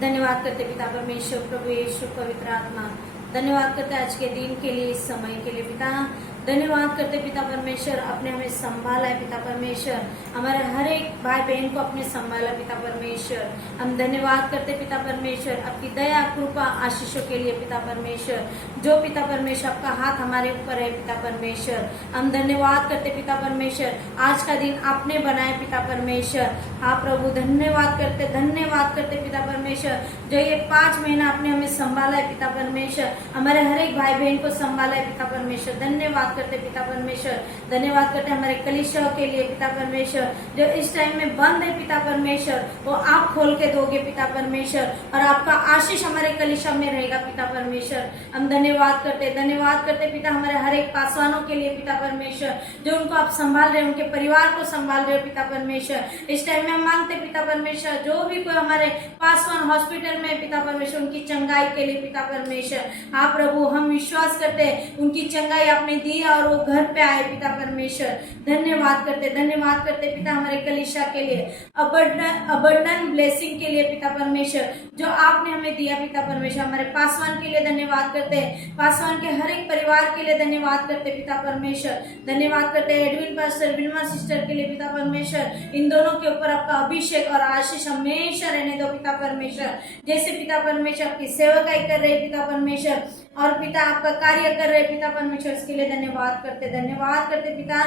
धन्यवाद करते पिता परमेश्वर, प्रभु यीशु पवित्र आत्मा, धन्यवाद करते आज के दिन के लिए, इस समय के लिए पिता। धन्यवाद करते पिता परमेश्वर, अपने हमें संभाला है पिता परमेश्वर, हमारे हर एक भाई बहन को अपने संभाला पिता परमेश्वर। हम धन्यवाद करते पिता परमेश्वर आपकी दया कृपा आशीषों के लिए पिता परमेश्वर, जो पिता परमेश्वर आपका हाथ हमारे ऊपर है पिता परमेश्वर। हम धन्यवाद करते पिता परमेश्वर, आज का दिन आपने बनाया पिता परमेश्वर। हाँ प्रभु, धन्यवाद करते पिता परमेश्वर, जो ये 5 महीना आपने हमें संभाला है पिता परमेश्वर, हमारे हर एक भाई बहन को संभाला है पिता परमेश्वर। धन्यवाद करते पिता परमेश्वर, धन्यवाद करते हमारे कलीसिया के लिए पिता परमेश्वर, जो इस टाइम में बंद है पिता परमेश्वर, वो आप खोल के दोगे पिता परमेश्वर, और आपका आशीष हमारे कलीसिया में रहेगा पिता परमेश्वर। हम धन्यवाद करते पिता हमारे हर एक पासवानों के लिए पिता परमेश्वर, जो उनको आप संभाल रहे, उनके परिवार को संभाल रहे हो पिता परमेश्वर। इस टाइम में हम मांगते पिता परमेश्वर, जो भी कोई हमारे पासवान हॉस्पिटल में पिता परमेश्वर, उनकी चंगाई के लिए पिता परमेश्वर। हाँ प्रभु, हम विश्वास करते हैं उनकी चंगाई आपने दी और वो घर पे आए पिता परमेश्वर। धन्यवाद करते पिता हमारे कलीसिया के लिए, अबंडन ब्लेसिंग के लिए पिता परमेश्वर, जो आपने हमें दिया पिता परमेश्वर। हमारे पासवान के लिए धन्यवाद करते हैं, पासवान के हर एक परिवार के लिए धन्यवाद करते पिता परमेश्वर। धन्यवाद करते हैं एडविन पास्टर, विल्मा सिस्टर के लिए पिता परमेश्वर, इन दोनों के ऊपर आपका अभिषेक और आशीष हमेशा रहने दो पिता परमेश्वर। जैसे पिता परमेश्वर आपकी सेवकाई कर रहे पिता परमेश्वर, और पिता आपका कार्य कर रहे पिता परमेश्वर, इसके लिए धन्यवाद करते पिता।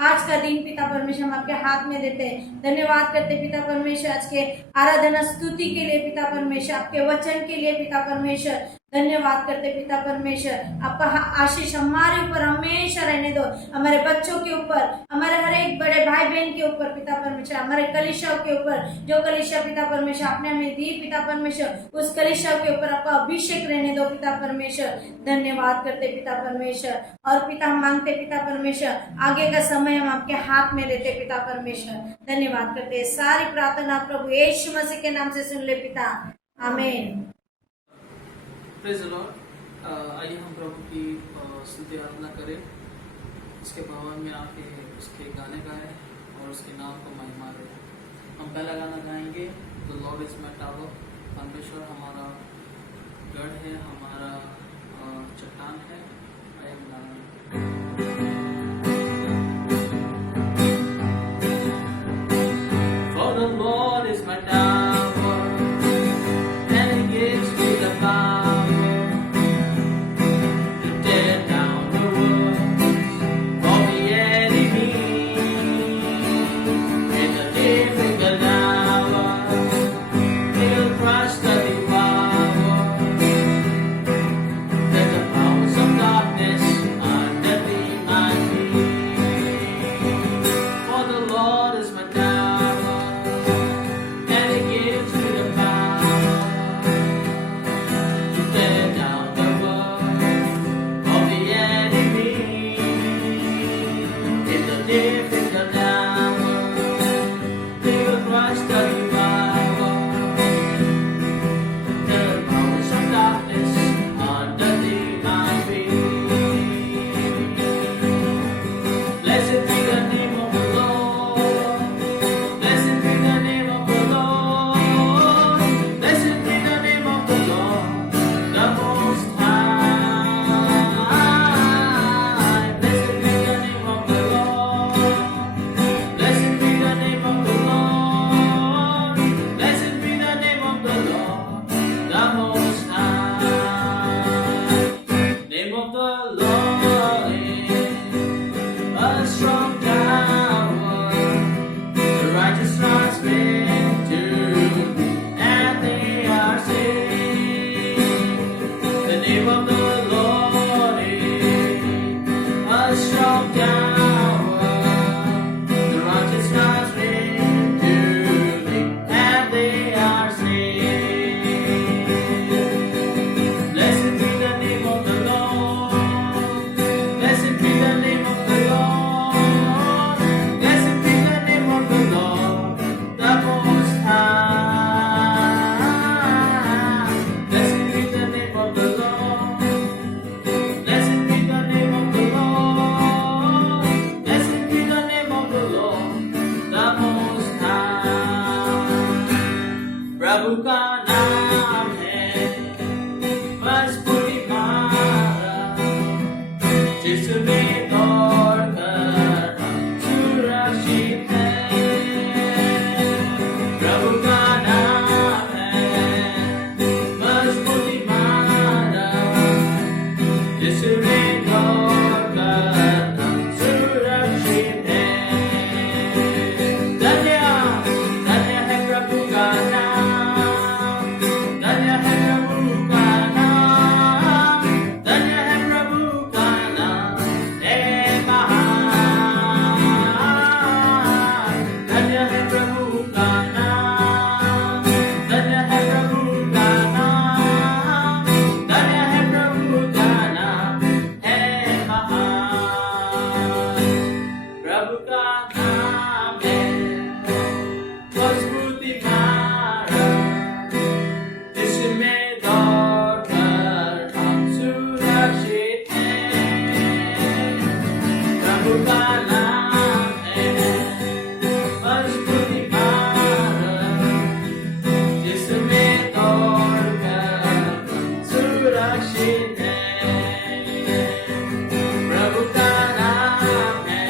आज का दिन पिता परमेश्वर हम आपके हाथ में देते हैं। धन्यवाद करते पिता परमेश्वर आज के आराधना स्तुति के लिए पिता परमेश्वर, आपके वचन के लिए पिता परमेश्वर। धन्यवाद करते पिता परमेश्वर, आपका आशीष हमारे ऊपर हमेशा रहने दो, हमारे बच्चों के ऊपर, हमारे हर एक बड़े भाई बहन के ऊपर पिता परमेश्वर, हमारे कलीसिया के ऊपर, जो कलीसिया पिता परमेश्वर आपने हमें दी पिता परमेश्वर, उस कलीसिया के ऊपर आपका अभिषेक रहने दो पिता परमेश्वर। धन्यवाद करते पिता परमेश्वर, और पिता हम मांगते पिता परमेश्वर, आगे का समय हम आपके हाथ में देते पिता परमेश्वर। धन्यवाद करते, सारी प्रार्थना प्रभु यीशु मसीह के नाम से सुन ले पिता, आमीन। Praise the Lord. आइए हम प्रभु की स्तुति आराधना करें, उसके भवन में आके उसके गाने गाएं और उसके नाम को महिमा दें। हम पहला गाना गाएंगे, the Lord is my tower. परमेश्वर हमारा गढ़ है, हमारा चट्टान है। आइए हम गाना For the Lord is my tower, and He gives me the power to tear down the walls of the enemy. In the difficult hour, He'll crush the devourer. Let the powers of darkness underneath my feet. For the Lord is my tower, and He gives me the power to tear down the walls of the enemy. In the difficult hour, He will crush the devourer. The powers of darkness underneath my feet. Blessed be the name of the Lord. Blessed be the name of the Lord. Blessed be the name of the Lord, the Most High. Blessed be the name of the Lord. प्रभु का नाम है मजबूती मार्ग, जिसमें दौड़कर हम सुरक्षित हैं। प्रभु का नाम है मजबूती मार्ग, जिसमें दौड़कर हम सुरक्षित हैं। प्रभु का नाम है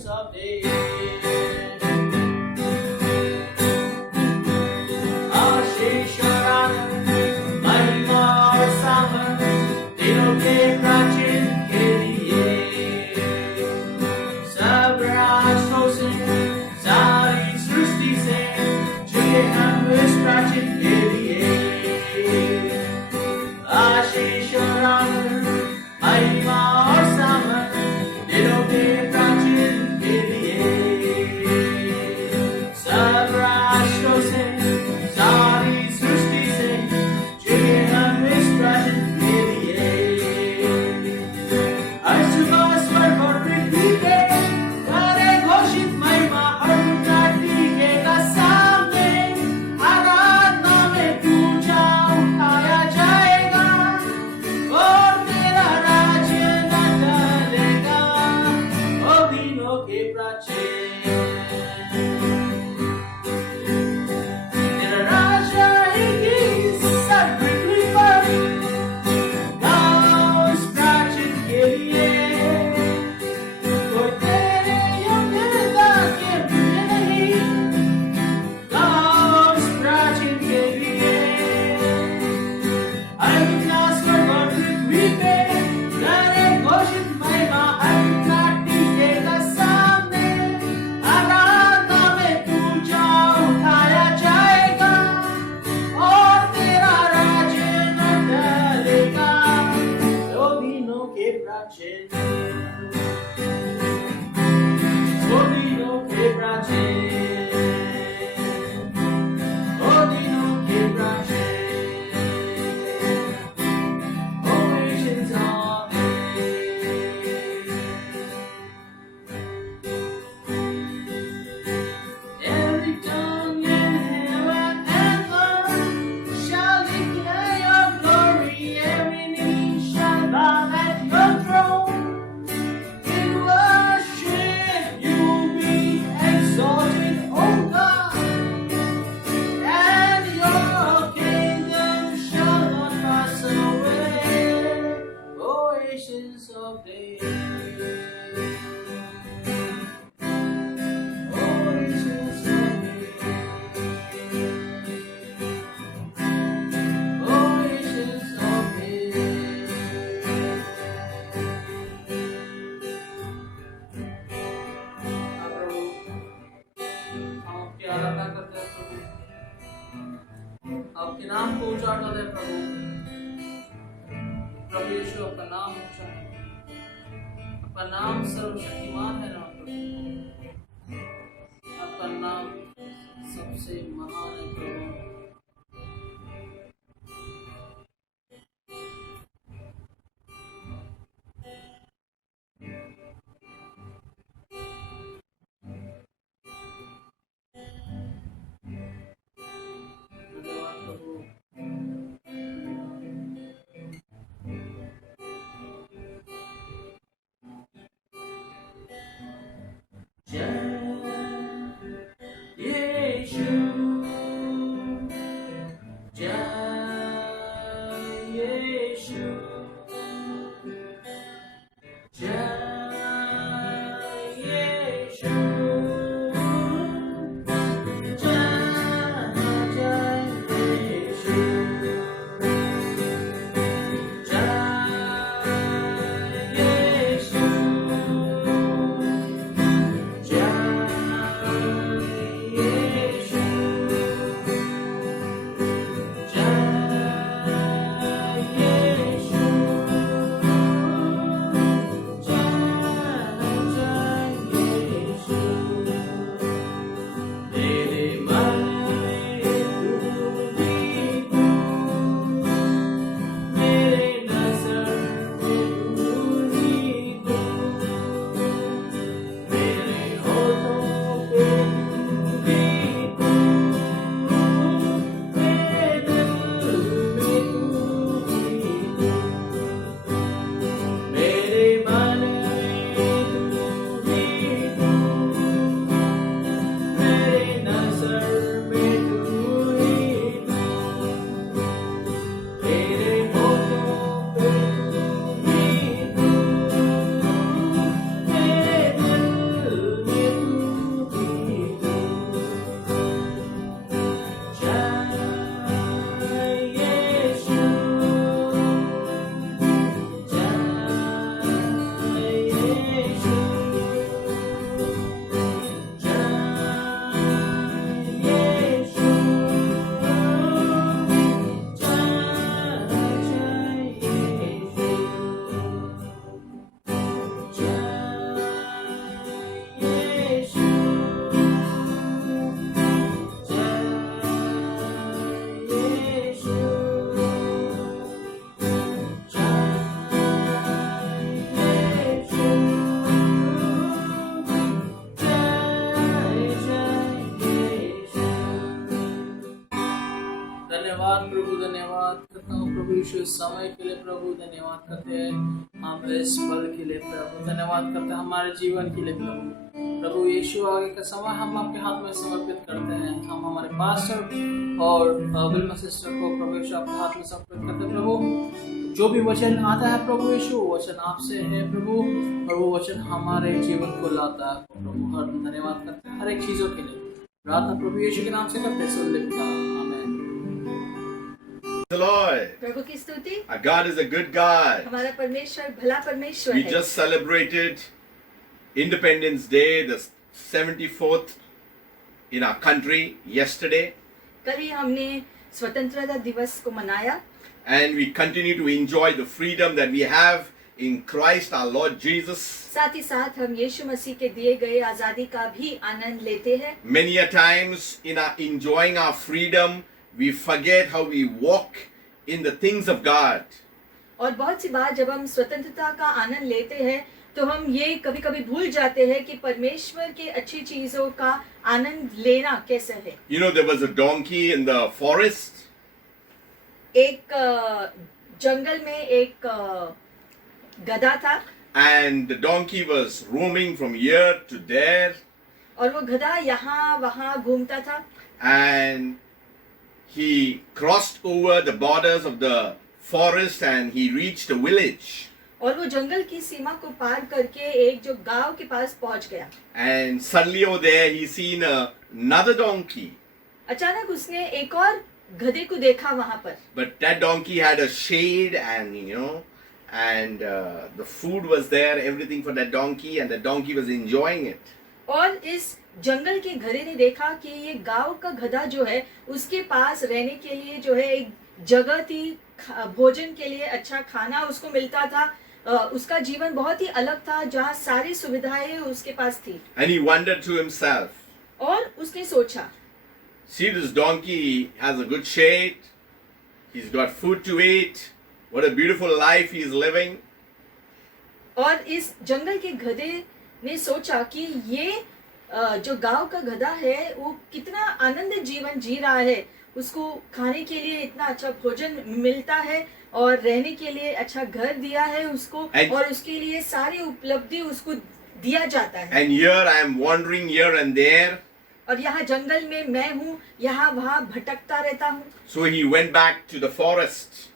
Ancients of Days. आशीष और आनंद, महिमा और सामर्थ दिनों के प्राचीन के लिए, सब राष्ट्रों से, सारी सृष्टि से झुके हम इस प्राचीन के लिए। आशीष और आनंद, महिमा और सामर्थ दिनों के प्राचीन के लिए, सब राष्ट्रों से, सारी सृष्टि से झुके हम इस प्राचीन के लिए। हर सुबह स्वर्ग और पृथ्वी पे करे घोषित महिमा, हर टीके का सामने आराधना में पूजा उठाया जाएगा और तेरा राज्य न टलेगा ओ दिनों के प्राचीन। तेरा राज रहेगी सब पृथ्वी पर, गाओ इस प्राचीन के लिए। कोई तेरे योग्यता के बिना नहीं, गाओ इस प्राचीन के लिए। हर दुनिया स्वर्ग और पृथ्वी पे करे घोषित महिमा, हर टीके का सामने आराधना में पूजा उठाया जाएगा और तेरा राज्य न टलेगा ओ दिनों के प्राचीन। ओ दिनों के प्राचीन, ओ दिनों के प्राचीन, O nations of days. Every tongue in heaven and earth shall declare your glory. Every knee shall bow at your throne. In worship you be exalted, O God, and your kingdom shall not pass away, O ancients of days. O ancients of days. O ancients of days. हाँ प्रभु, हम आपकी आराधना करते हैं प्रभु, आपके नाम को उजाड़ते हैं प्रभु। प्रभु यीशु, आपका नाम ऊंचा है, आपका नाम सर्वशक्तिमान है ना प्रभु, आपका नाम सबसे महान है प्रभु। धन्यवाद प्रभु। धन्यवाद करता हूँ प्रभु यीशु इस समय के लिए प्रभु धन्यवाद करते हैं हम इस पल के लिए प्रभु धन्यवाद करते हैं हमारे जीवन के लिए प्रभु यीशु आगे का समय हम आपके हाथ में समर्पित करते हैं हम हमारे पास्टर और विल्मा सिस्टर को प्रभु यीशु आपके हाथ में समर्पित करते हैं प्रभु जो भी वचन आता है प्रभु यीशु वचन आपसे है प्रभु और वो वचन हमारे जीवन को लाता है प्रभु हर धन्यवाद करते हैं हर एक चीजों के लिए प्रार्थना प्रभु यीशु के नाम से करते हैं सुन ले पिता आमीन The Lord. प्रभु की स्तुति। Our God is a good God. हमारा परमेश्वर भला परमेश्वर We है। just celebrated Independence Day, the 74th in our country yesterday, कल ही हमने स्वतंत्रता दिवस को मनाया and we continue to enjoy the freedom that we have in Christ our Lord Jesus. साथ ही साथ हम यीशु मसीह के दिए गए आजादी का भी आनंद लेते हैं। Many a times in our enjoying our freedom, we forget how we walk in the things of God. और बहुत सी बार जब हम स्वतंत्रता का आनंद लेते हैं तो हम ये कभी कभी भूल जाते हैं कि परमेश्वर के अच्छी चीजों का आनंद लेना कैसे है। You know, there was a donkey in the forest, एक जंगल में एक गधा था and the donkey was roaming from here to there, और वो गधा यहाँ वहाँ घूमता था and he crossed over the borders of the forest and he reached a village. और वो जंगल की सीमा को पार करके एक जो गांव के पास पहुंच गया। And suddenly over there he seen another donkey. अचानक उसने एक और गधे को देखा वहां पर। But that donkey had a shade and and the food was there, everything for that donkey, and the donkey was enjoying it. और इस जंगल के गधे ने देखा कि ये गांव का गधा जो है उसके पास रहने के लिए जो है एक जगह थी, भोजन के लिए अच्छा खाना उसको मिलता था, उसका जीवन बहुत ही अलग था जहाँ सारी सुविधाएं उसके पास थी। And he wondered to himself, और उसने सोचा, see, this donkey has a good shade, he's got food to eat, what a beautiful life he is living. और इस जंगल के गधे ने सोचा कि ये जो गांव का गधा है वो कितना आनंदित जीवन जी रहा है, उसको खाने के लिए इतना अच्छा भोजन मिलता है और रहने के लिए अच्छा घर दिया है उसको, और उसके लिए सारी उपलब्धि उसको दिया जाता है। And here I am wandering here and there. और यहाँ जंगल में मैं हूँ, यहाँ वहाँ भटकता रहता हूँ। So he went back to the forest.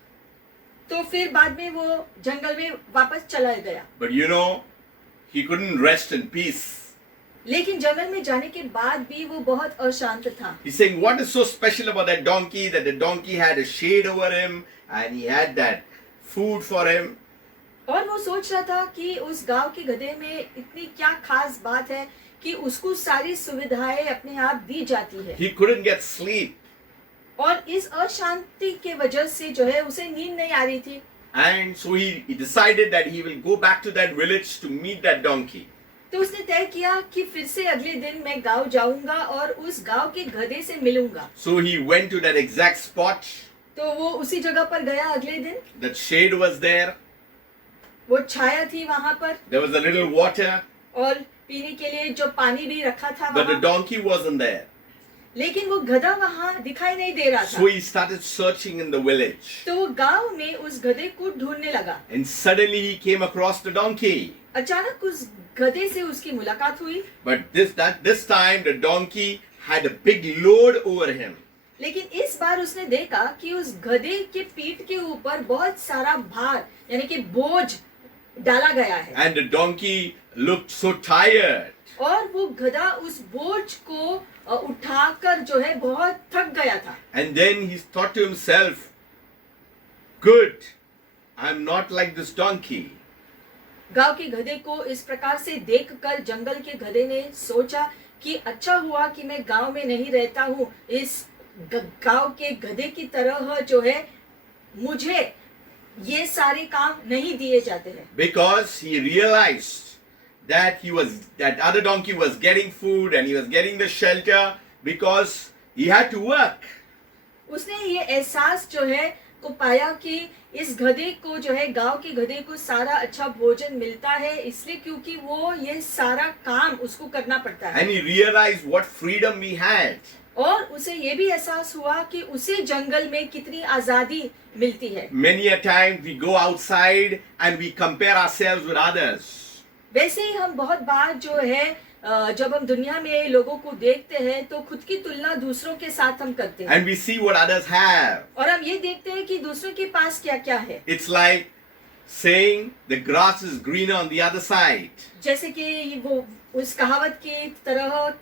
तो फिर बाद में वो जंगल में वापस चला गया। But he couldn't rest in peace. लेकिन जंगल में जाने के बाद भी वो बहुत अशांत था। He's saying, what is so special about that donkey, that the donkey had a shade over him and he had that food for him. और वो सोच रहा था कि उस गांव के गधे में इतनी क्या खास बात है कि उसको सारी सुविधाएं अपने आप दी जाती है। He couldn't get sleep. और इस अशांति के वजह से जो है उसे नींद नहीं आ रही थी। And so he decided that he will go back to that village to meet that donkey. तो उसने तय किया कि फिर से अगले दिन मैं गांव जाऊंगा और उस गांव के गधे से मिलूंगा। So he went to that exact spot. तो वो उसी जगह पर गया अगले दिन। That shade was there. वो छाया थी वहां पर। There was a little water. और पीने के लिए जो पानी भी रखा था But the वहां। donkey wasn't there. लेकिन वो गधा वहां दिखाई नहीं दे रहा था। So he started searching in the village. तो वो गांव में उस गधे को ढूंढने लगा। And suddenly he came across the donkey. अचानक उस गधे से उसकी मुलाकात हुई। But this time the donkey had a big load over him. लेकिन इस बार उसने देखा कि उस गधे के पीठ के ऊपर बहुत सारा भार यानी कि बोझ डाला गया है। And the donkey looked so tired. और वो गधा उस बोझ को उठाकर जो है बहुत थक गया था। And then he thought to himself, good, I'm not like this donkey. गांव के गधे को इस प्रकार से देखकर जंगल के गधे ने सोचा कि अच्छा हुआ कि मैं गांव में नहीं रहता हूँ, इस गांव के गधे की तरह जो है मुझे ये सारे काम नहीं दिए जाते हैं। Because he realized that other donkey was getting food and he was getting the shelter because he had to work. उसने ये एहसास जो है को पाया कि इस गधे को जो है, गांव के गधे को सारा अच्छा भोजन मिलता है, इसलिए क्योंकि वो ये सारा काम उसको करना पड़ता है। And he realized what freedom we had. और उसे ये भी एहसास हुआ कि उसे जंगल में कितनी आजादी मिलती है। Many a time we go outside and we compare ourselves with others. वैसे ही हम बहुत बार जो है जब हम दुनिया में लोगों को देखते हैं तो खुद की तुलना दूसरों के साथ हम करते हैं, And we see what others have. और हम ये देखते हैं कि दूसरों के पास क्या क्या है। It's like saying the grass is greener on the other side. जैसे कि वो उस कहावत की तरह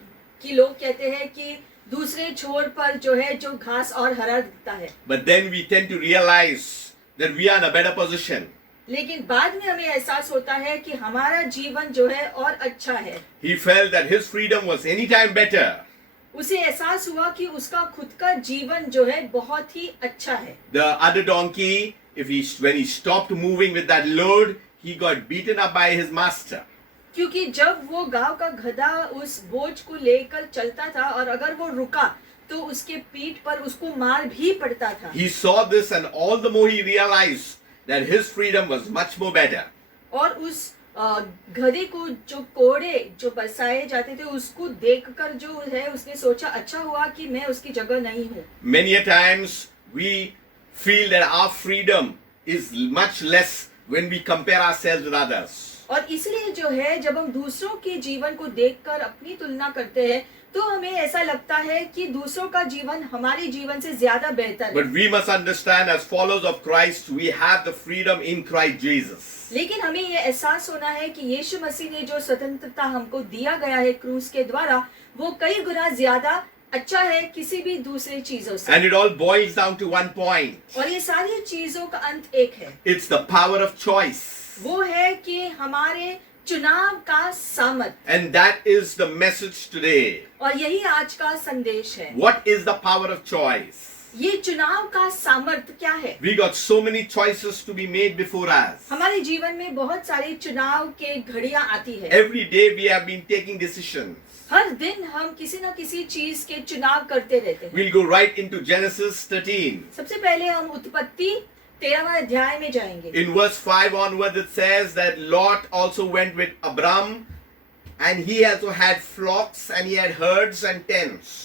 कि लोग कहते हैं कि दूसरे छोर पर जो है जो घास और हरा दिखता है, But then we tend to realize that we are in a better position. लेकिन बाद में हमें एहसास होता है कि हमारा जीवन जो है और अच्छा है। He felt that his freedom was any time better. उसे एहसास हुआ कि उसका खुद का जीवन जो है बहुत ही अच्छा है। The other donkey, when he stopped moving with that load, he got beaten up by his master. क्योंकि जब वो गांव का गधा उस बोझ को लेकर चलता था और अगर वो रुका तो उसके पीठ पर उसको मार भी पड़ता था। He saw this and all the more he realized that his freedom was much more better. और उस गधे को जो कोड़े जो बरसाए जाते थे उसको देखकर जो है उसने सोचा अच्छा हुआ कि मैं उसकी जगह नहीं हूँ। Many a times we feel that our freedom is much less when we compare ourselves with others. और इसलिए जो है जब हम दूसरों के जीवन को देखकर अपनी तुलना करते हैं तो हमें ऐसा लगता है कि दूसरों का जीवन हमारे जीवन से ज्यादा बेहतर है। But we must understand, as followers of Christ, we have the freedom in Christ Jesus. लेकिन हमें ये एहसास होना है कि यीशु मसीह ने जो स्वतंत्रता हमको दिया गया है क्रूस के द्वारा वो कई गुना ज्यादा अच्छा है किसी भी दूसरे चीजों से। And it all boils down to one point. और ये सारी चीजों का अंत एक है, It's the power of choice. वो है कि हमारे चुनाव का सामर्थ्य। And that is the message today. और यही आज का संदेश है। What is the power of choice? ये चुनाव का सामर्थ्य क्या है? We got so many choices to be made before us. हमारे जीवन में बहुत सारी चुनाव के घड़ियां आती है। Every day we have been taking decisions. हर दिन हम किसी न किसी चीज के चुनाव करते रहते हैं। We'll go right into Genesis 13. सबसे पहले हम उत्पत्ति 13वां अध्याय में जाएंगे। In verse 5 onwards it says that Lot also went with Abram, and he also had flocks and he had herds and tents.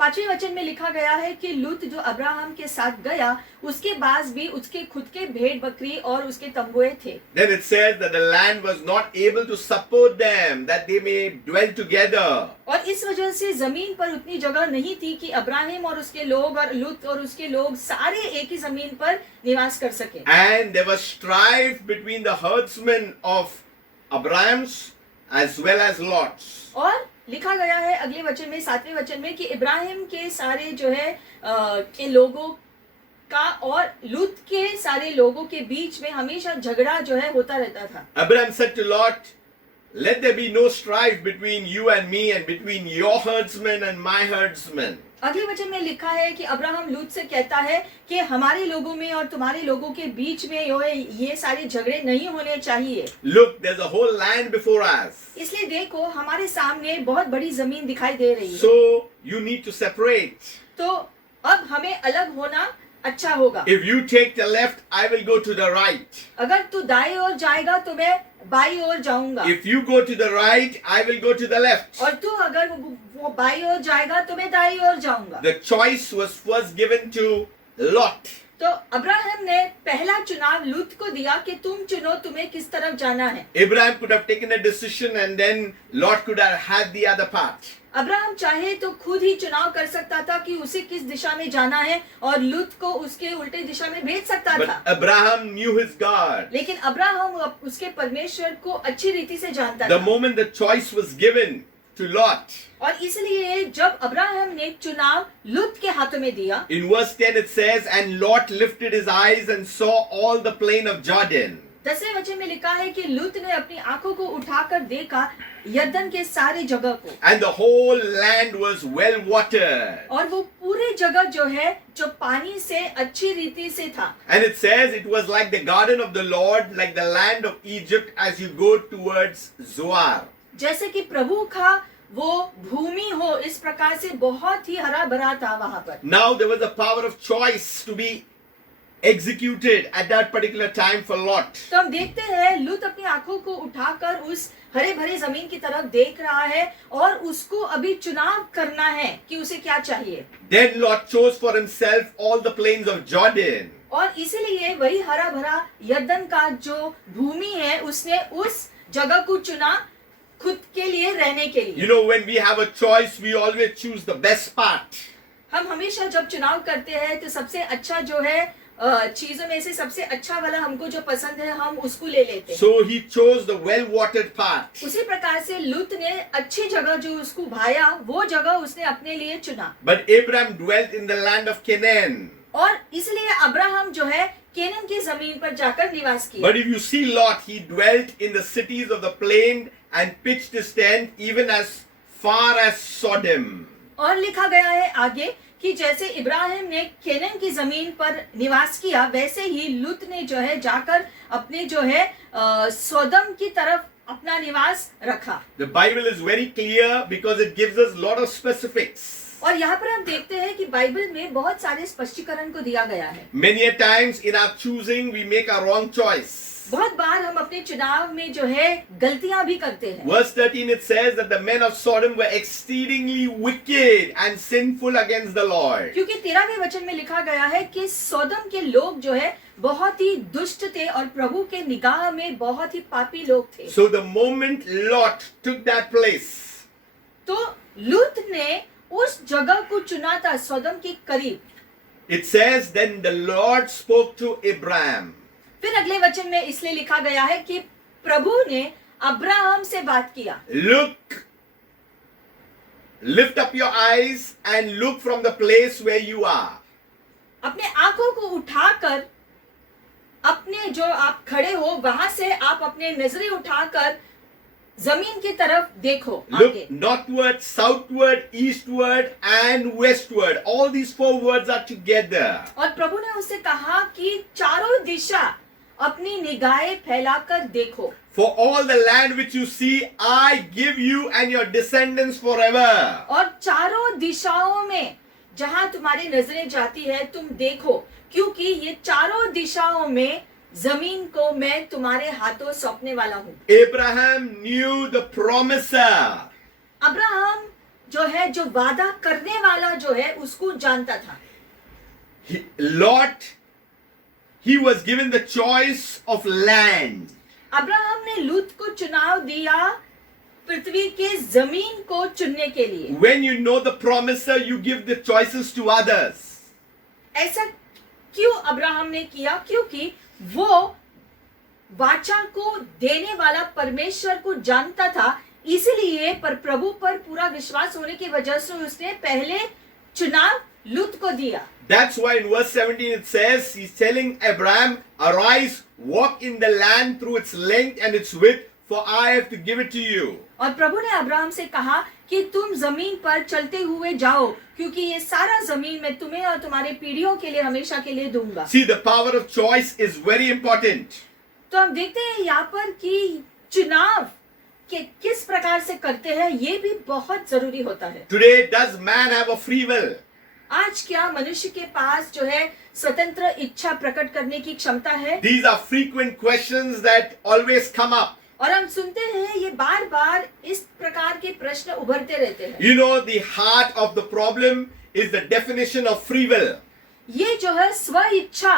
5वें वचन में लिखा गया है कि लूत जो अब्राहम के साथ गया उसके पास भी उसके खुद के भेड़ बकरी और उसके तंबुए थे। Then it says that the land was not able to support them, that they may dwell together. और इस वजह से जमीन पर उतनी जगह नहीं थी कि अब्राहम और उसके लोग और लूत और उसके लोग सारे एक ही जमीन पर निवास कर सके। And there was strife between the herdsmen of Abraham's as well as Lot's. और लिखा गया है अगले वचन में 7वें वचन में कि इब्राहिम के सारे जो है के लोगों का और लूत के सारे लोगों के बीच में हमेशा झगड़ा जो है होता रहता था। Abraham said to Lot, "Let there be no strife between you and me, and between your herdsmen and my herdsmen." अगले वचन में लिखा है कि अब्राहम लूत से कहता है कि हमारे लोगों में और तुम्हारे लोगों के बीच में ये सारे झगड़े नहीं होने चाहिए। Look, there's a whole land before us. इसलिए देखो हमारे सामने बहुत बड़ी जमीन दिखाई दे रही है। So you need to separate. तो अब हमें अलग होना अच्छा होगा। If you take the left, I will go to the right. अगर तू दाएं ओर जाएगा तो मैं बाईं ओर जाऊंगा, If you go to the right, I will go to the left. और तू अगर वो बाईं ओर जाएगा तो मैं दाईं ओर जाऊंगा। The choice was first given to Lot. तो अब्राहम ने पहला चुनाव लूत को दिया कि तुम चुनो तुम्हें किस तरफ जाना है। Abraham could have taken a decision and then Lot could have had the other part. Abraham चाहे तो खुद ही चुनाव कर सकता था कि उसे किस दिशा में जाना है और लूत को उसके उल्टे दिशा में भेज सकता But था। Abraham knew his God. लेकिन अब्राहम उसके परमेश्वर को अच्छी रीति से जानता The था। moment the choice was given to Lot, और इसलिए जब अब्राहम ने चुनाव लूत के हाथों में दिया, in verse 10 it says, "And Lot lifted his eyes and saw all the plain of Jordan." 10वें वचन में लिखा है कि लूत ने अपनी आंखों को उठाकर देखा यरदन के सारे जगह को, And the whole land was well watered. और वो पूरे जगह जो है जो पानी से अच्छी रीति से था। And it says it was like the garden of the Lord, like the land of Egypt as you go towards Zoar. जैसे कि प्रभु का वो भूमि हो, इस प्रकार से बहुत ही हरा भरा था वहां पर। Now there was a power of choice to be executed at that particular time for Lot. तो हम देखते हैं लूत अपनी आंखों को उठाकर उस हरे भरे जमीन की तरफ देख रहा है और उसको अभी चुनाव करना है कि उसे क्या चाहिए। Then Lot chose for himself all the plains of Jordan. और इसीलिए वही हरा भरा यर्दन का जो भूमि है उसने उस जगह को चुना खुद के लिए रहने के लिए। You know, when we have a choice, we always choose the best part. हम हमेशा जब चुनाव करते हैं तो सबसे अच्छा जो है चीजों में से सबसे अच्छा वाला हमको जो पसंद है हम उसको ले लेते हैं। So he chose the well-watered part. उसी प्रकार से लूत ने अच्छी जगह जो उसको भाया वो जगह उसने अपने लिए चुना। But Abraham dwelt in the land of Canaan. और इसलिए अब्राहम जो है केनन की जमीन पर जाकर निवास किया। But if you see Lot, he dwelt in the cities of the plain and pitched his tent even as far as Sodom. और लिखा गया है आगे कि जैसे इब्राहिम ने केनन की जमीन पर निवास किया वैसे ही लूत ने जो है जाकर अपने जो है सोदम की तरफ अपना निवास रखा। The Bible is very clear because it gives us a lot of specifics. और यहाँ पर हम देखते हैं कि बाइबल में बहुत सारे स्पष्टीकरण को दिया गया है। Many a times in our choosing, we make a wrong choice. बहुत बार हम अपने चुनाव में जो है गलतियां भी करते हैं। Verse 13 it says that the men of Sodom were exceedingly wicked and sinful against the Lord. क्योंकि 13वें वचन में लिखा गया है कि सोदम के लोग जो है बहुत ही दुष्ट थे और प्रभु के निगाह में बहुत ही पापी लोग थे। So the moment Lot took that place, तो लूत ने उस जगह को चुना था सोदम के करीब। it says then the Lord spoke to Abraham. फिर अगले वचन में इसलिए लिखा गया है कि प्रभु ने अब्राहम से बात किया। Look, lift up your eyes and look from the place where you are. अपने आंखों को उठाकर अपने जो आप खड़े हो वहां से आप अपने नजरें उठाकर जमीन की तरफ देखो। Look आगे northward, southward, eastward and westward. All these four words are together. और प्रभु ने उससे कहा कि चारों दिशा अपनी निगाहें फैलाकर देखो। For all the land which you see, I give you and your descendants forever. और चारों दिशाओं में जहां तुम्हारी नजरें जाती है तुम देखो क्योंकि ये चारों दिशाओं में जमीन को मैं तुम्हारे हाथों सौंपने वाला हूँ। Abraham knew the promiser. Abraham जो है जो वादा करने वाला जो है उसको जानता था। Lot, he was given the choice of land. Abraham ने लूत को चुनाव दिया पृथ्वी के जमीन को चुनने के लिए। When you know the promiser, you give the choices to others. ऐसा क्यों अब्राहम ने किया? क्योंकि वो वाचा को देने वाला परमेश्वर को जानता था, इसलिए पर प्रभु पर पूरा विश्वास होने की वजह से उसने पहले चुनाव लूत को दिया। That's why in verse 17 it says, he's telling Abraham, arise, walk in the land through its length and its width, for I have to give it to you. और प्रभु ने अब्राहम से कहा कि तुम जमीन पर चलते हुए जाओ क्योंकि ये सारा जमीन मैं तुम्हें और तुम्हारे पीढ़ियों के लिए हमेशा के लिए दूंगा। See, the power of choice is very important. तो हम देखते हैं यहाँ पर कि चुनाव के किस प्रकार से करते हैं ये भी बहुत जरूरी होता है। Today, does man have a free will? आज क्या मनुष्य के पास जो है स्वतंत्र इच्छा प्रकट करने की क्षमता है? These are frequent questions that always come up. और हम सुनते हैं ये बार बार इस प्रकार के प्रश्न उभरते रहते हैं। You know, the heart of the problem is the definition of free will. ये जो है स्व इच्छा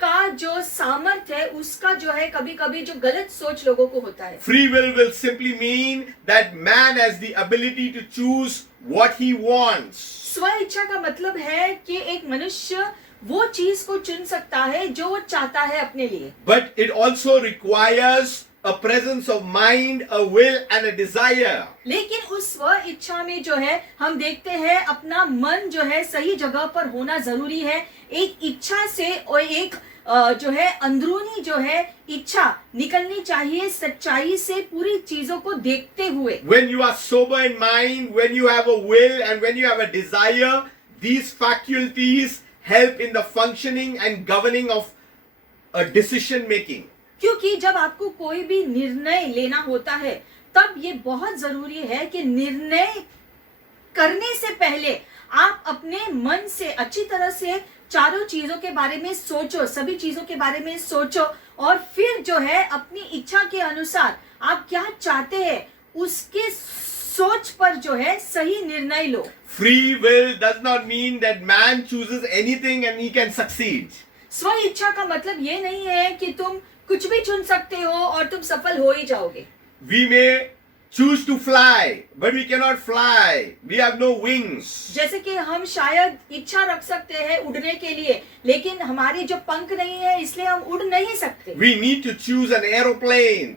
का जो सामर्थ्य है उसका जो है कभी कभी जो गलत सोच लोगों को होता है। Free will simply mean that man has the ability to choose what he wants. स्व इच्छा का मतलब है कि एक मनुष्य वो चीज को चुन सकता है जो वो चाहता है अपने लिए। But it also requires a presence of mind, a will and a desire. लेकिन उस स्व इच्छा में जो है हम देखते हैं अपना मन जो है सही जगह पर होना जरूरी है। एक इच्छा से और एक जो है अंदरूनी जो है इच्छा निकलनी चाहिए सच्चाई से पूरी चीजों को देखते हुए। When you are sober in mind, when you have a will and when you have a desire, these faculties help in the functioning and governing of a decision making. क्योंकि जब आपको कोई भी निर्णय लेना होता है तब ये बहुत जरूरी है कि निर्णय करने से पहले आप अपने मन से अच्छी तरह से चारों चीजों के बारे में सोचो, सभी चीजों के बारे में सोचो और फिर जो है अपनी इच्छा के अनुसार आप क्या चाहते हैं उसके सोच पर जो है सही निर्णय लो। Free will does not mean that man chooses anything and he can succeed. स्व इच्छा का मतलब ये नहीं है कि तुम कुछ भी चुन सकते हो और तुम सफल हो ही जाओगे। We may choose to fly, but we cannot fly. We have no wings. जैसे कि हम शायद इच्छा रख सकते हैं उड़ने के लिए, लेकिन हमारे जो पंख नहीं है इसलिए हम उड़ नहीं सकते। We need to choose an aeroplane.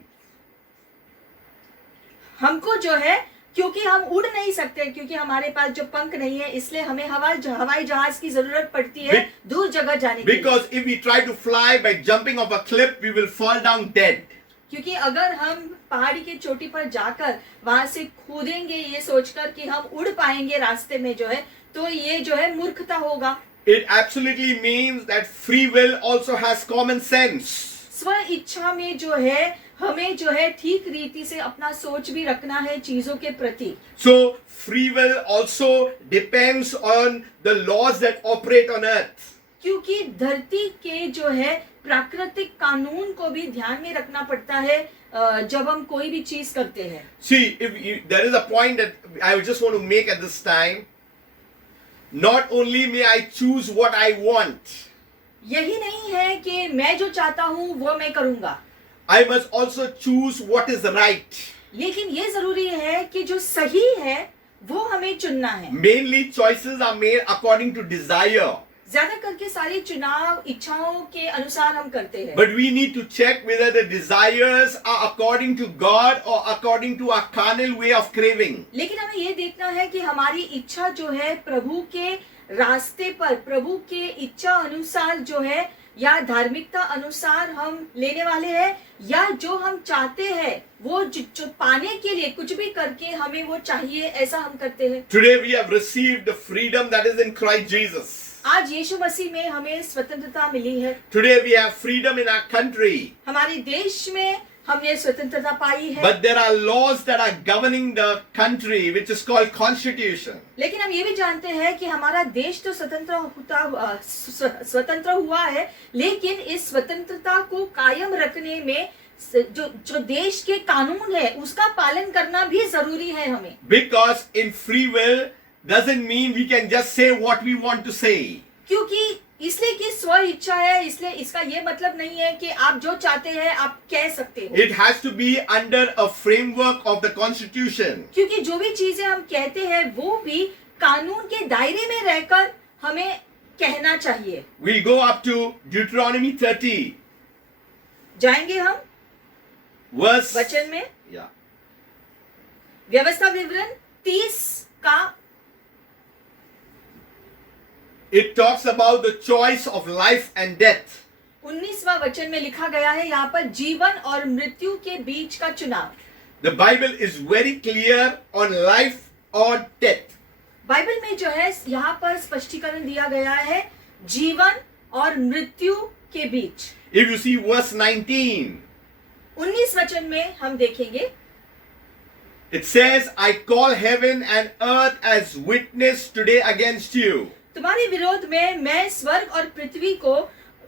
हमको जो है क्योंकि हम उड़ नहीं सकते, क्योंकि हमारे पास जो पंख नहीं है इसलिए हमें हवाई जहाज की जरूरत पड़ती है दूर जगह जाने के लिए। Because if we try to fly by jumping off a cliff, we will fall down dead. क्योंकि अगर हम पहाड़ी के चोटी पर जाकर वहां से कूदेंगे ये सोचकर कि हम उड़ पाएंगे रास्ते में जो है, तो ये जो है मूर्खता होगा। It absolutely means that free will also has common sense. स्व इच्छा में जो है हमें जो है ठीक रीति से अपना सोच भी रखना है चीजों के प्रति। So free will also depends on the laws that operate on earth. क्योंकि धरती के जो है प्राकृतिक कानून को भी ध्यान में रखना पड़ता है जब हम कोई भी चीज करते हैं। See, there is a point that I just want to make at this time. Not only may I choose what I want, यही नहीं है कि मैं जो चाहता हूँ वो मैं करूँगा, I must also choose what is right. लेकिन ये जरूरी है कि जो सही है वो हमें चुनना है। Mainly choices are made according to desire. ज्यादा करके सारे चुनाव इच्छाओं के अनुसार हम करते हैं। But we need to check whether the desires are according to God or according to our carnal way of craving. लेकिन हमें ये देखना है कि हमारी इच्छा जो है प्रभु के रास्ते पर, प्रभु के इच्छा अनुसार जो है या धार्मिकता अनुसार हम लेने वाले हैं, या जो हम चाहते हैं वो जो पाने के लिए कुछ भी करके हमें वो चाहिए ऐसा हम करते हैं। Today we have received the freedom that is in Christ Jesus. आज यीशु मसीह में हमें स्वतंत्रता मिली है। Today we have freedom in our country. हमारे देश में हमने स्वतंत्रता पाई है। But there are laws that are governing the country, which is called constitution. लेकिन हम ये भी जानते हैं कि हमारा देश तो स्वतंत्र हुआ है, लेकिन इस स्वतंत्रता को कायम रखने में जो देश के कानून है उसका पालन करना भी जरूरी है हमें। Because in free will doesn't mean we can just say what we want to say. क्योंकि इसलिए कि स्व इच्छा है, इसलिए इसका ये मतलब नहीं है कि आप जो चाहते हैं आप कह सकते हो। It has to be under a framework of the constitution. क्योंकि जो भी चीजें हम कहते हैं वो भी कानून के दायरे में रहकर हमें कहना चाहिए। We go up to Deuteronomy 30. जाएंगे हम Verse. वचन में, Yeah. व्यवस्था विवरण 30 का It talks about the choice of life and death. 19वां वचन में लिखा गया है यहाँ पर जीवन और मृत्यु के बीच का चुनाव। The Bible is very clear on life or death. Bible में जो है यहाँ पर स्पष्टीकरण दिया गया है जीवन और मृत्यु के बीच। If you see verse 19, 19 वचन में हम देखेंगे, it says, I call heaven and earth as witness today against you. तुम्हारे विरोध में मैं स्वर्ग और पृथ्वी को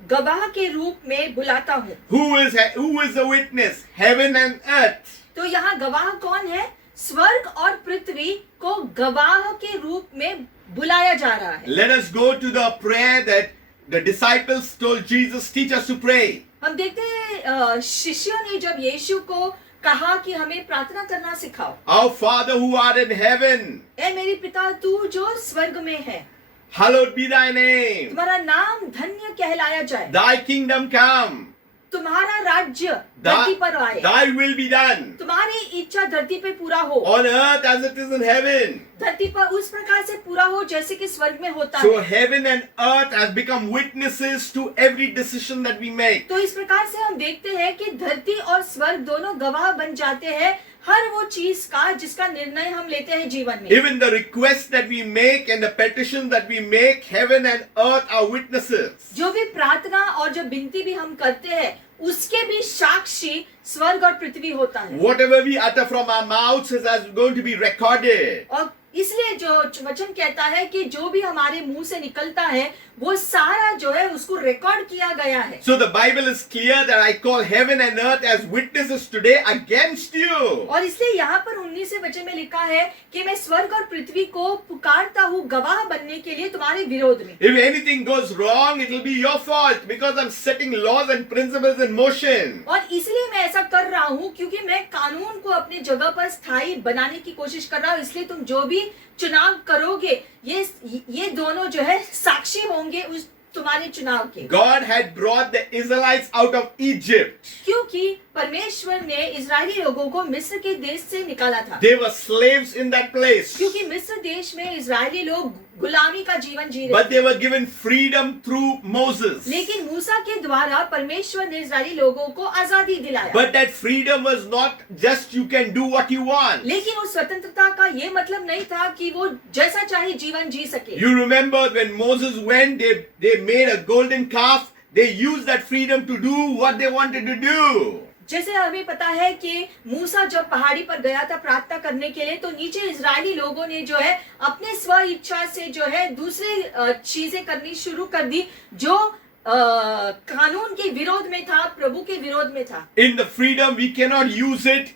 गवाह के रूप में बुलाता हूँ। Who is the witness? Heaven and earth. तो यहाँ गवाह कौन है? स्वर्ग और पृथ्वी को गवाह के रूप में बुलाया जा रहा है। Let us go to the prayer that the disciples told Jesus, teach us to pray. हम देखते हैं शिष्यों ने जब यीशु को कहा कि हमें प्रार्थना करना सिखाओ। Our Father who art in heaven, ए मेरे पिता तू जो स्वर्ग में है, hallowed be thy name. तुम्हारा नाम धन्य कहलाया जाए, Thy kingdom come. तुम्हारा राज्य धरती पर आए, Thy will be done. तुम्हारी इच्छा धरती पे पूरा हो, On earth as it is in heaven. धरती पर उस प्रकार से पूरा हो जैसे कि स्वर्ग में होता So है। heaven and earth has become witnesses to every decision that we make. तो इस प्रकार से हम देखते हैं कि धरती और स्वर्ग दोनों गवाह बन जाते हैं हर वो चीज का जिसका निर्णय हम लेते हैं जीवन में। Even the requests that we make and the petitions that we make, heaven and earth are witnesses. जो भी प्रार्थना और जो विनती भी हम करते हैं उसके भी साक्षी स्वर्ग और पृथ्वी होता है। Whatever we utter from our mouths is going to be recorded. और इसलिए जो वचन कहता है कि जो भी हमारे मुंह से निकलता है वो सारा जो है उसको रिकॉर्ड किया गया है। So the Bible is clear that I call heaven and earth as witnesses today against you. और इसलिए यहाँ पर 19वें वचन में लिखा है कि मैं स्वर्ग और पृथ्वी को पुकारता हूँ गवाह बनने के लिए तुम्हारे विरोध में। If anything goes wrong, it will be your fault because I'm setting laws and principles in motion. और इसलिए मैं ऐसा कर रहा हूँ क्योंकि मैं कानून को अपनी जगह पर स्थायी बनाने की कोशिश कर रहा हूँ। इसलिए तुम जो भी चुनाव करोगे ये दोनों जो है साक्षी होंगे उस तुम्हारे चुनाव के। God had brought the Israelites out of Egypt. क्योंकि परमेश्वर ने इजरायली लोगों को मिस्र के देश से निकाला था। They were slaves in that place. क्योंकि मिस्र देश में इजरायली लोग गुलामी का जीवन जी रहे But थे। they were given freedom through Moses. लेकिन मूसा के द्वारा परमेश्वर ने इजरायली लोगों को आजादी दिलाया। But that freedom was not just you can do what you want. लेकिन उस स्वतंत्रता का ये मतलब नहीं था कि वो जैसा चाहे जीवन जी सके। You remember when Moses went, they made a golden calf. They used that freedom to do what they wanted to do. जैसे हमें पता है कि मूसा जब पहाड़ी पर गया था प्रार्थना करने के लिए, तो नीचे इजरायली लोगों ने जो है अपने स्व इच्छा से जो है दूसरी चीजें करनी शुरू कर दी जो कानून के विरोध में था, प्रभु के विरोध में था। In the freedom, we cannot use it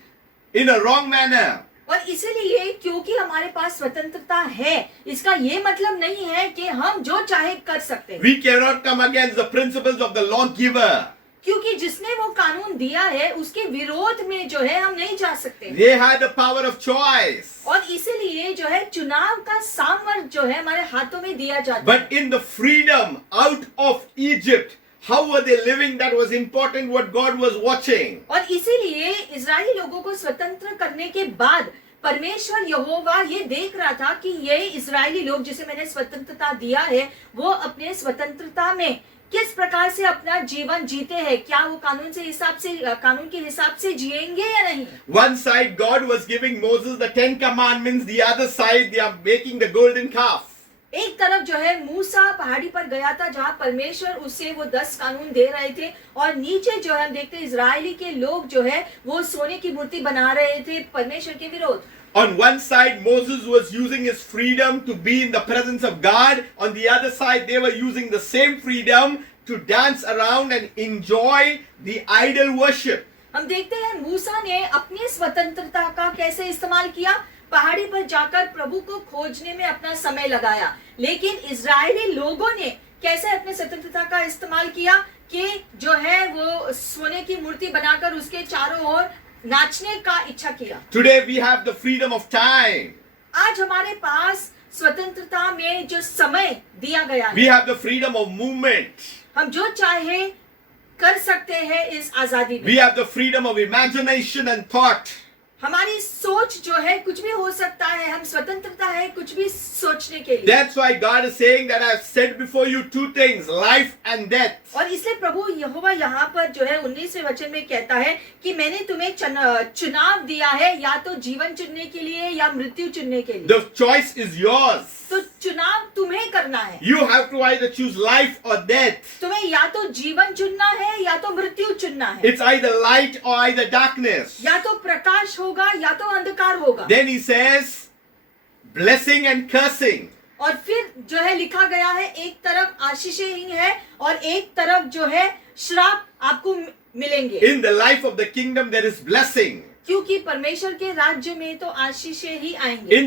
in a wrong manner. और इसीलिए क्योंकि हमारे पास स्वतंत्रता है, इसका ये मतलब नहीं है कि हम जो चाहे कर सकते हैं। We cannot come against the principles of the lawgiver. क्योंकि जिसने वो कानून दिया है उसके विरोध में जो है हम नहीं जा सकते। They had the power of choice. और इसीलिए जो है चुनाव का सामर्थ्य जो है हमारे हाथों में दिया जाता है। But in the freedom out of Egypt, how were they living? That was important, what God was watching. और इसीलिए इजरायली लोगों को स्वतंत्र करने के बाद परमेश्वर यहोवा ये देख रहा था कि ये इजरायली लोग जिसे मैंने स्वतंत्रता दिया है वो अपने स्वतंत्रता में किस प्रकार से अपना जीवन जीते हैं। क्या वो कानून के हिसाब से जिएंगे या नहीं। One side God was giving Moses the 10 commandments, the other side they are making the golden calf. एक तरफ जो है मूसा पहाड़ी पर गया था जहाँ परमेश्वर उसे वो 10 कानून दे रहे थे, और नीचे जो है हम देखते हैं इजरायली के लोग जो है वो सोने की मूर्ति बना रहे थे परमेश्वर के विरोध। On one side, Moses was using his freedom to be in the presence of God. On the other side, they were using the same freedom to dance around and enjoy the idol worship. हम देखते हैं मूसा ने अपनी स्वतंत्रता का कैसे इस्तेमाल किया। पहाड़ी पर जाकर प्रभु को खोजने में अपना समय लगाया, लेकिन इजरायली लोगों ने कैसे अपने स्वतंत्रता का इस्तेमाल किया कि जो है वो सोने की मूर्ति बनाकर उसके चारों ओर नाचने का इच्छा किया। Today we have the freedom of time. आज हमारे पास स्वतंत्रता में जो समय दिया गया We है, have the freedom of movement. हम जो चाहे कर सकते हैं इस आजादी में। We have the freedom of imagination and thought. हमारी सोच जो है कुछ भी हो सकता है, हम स्वतंत्रता है कुछ भी सोचने के लिए। That's why God is saying that I have set before you two things, life and death. और इसलिए प्रभु यहोवा यहाँ पर जो है 19वें वचन में कहता है कि मैंने तुम्हें चुनाव दिया है, या तो जीवन चुनने के लिए या मृत्यु चुनने के लिए। The choice is yours. तो चुनाव तुम्हें करना है। You have to either choose life or death. तुम्हें या तो जीवन चुनना है या तो मृत्यु चुनना है। It's either light or either darkness. या तो प्रकाश होगा या तो अंधकार होगा। Then he says, blessing and cursing. और फिर जो है लिखा गया है एक तरफ आशीषें ही है और एक तरफ जो है श्राप आपको मिलेंगे। In the life of the kingdom there is blessing. क्योंकि परमेश्वर के राज्य में तो आशीषें ही आएंगे।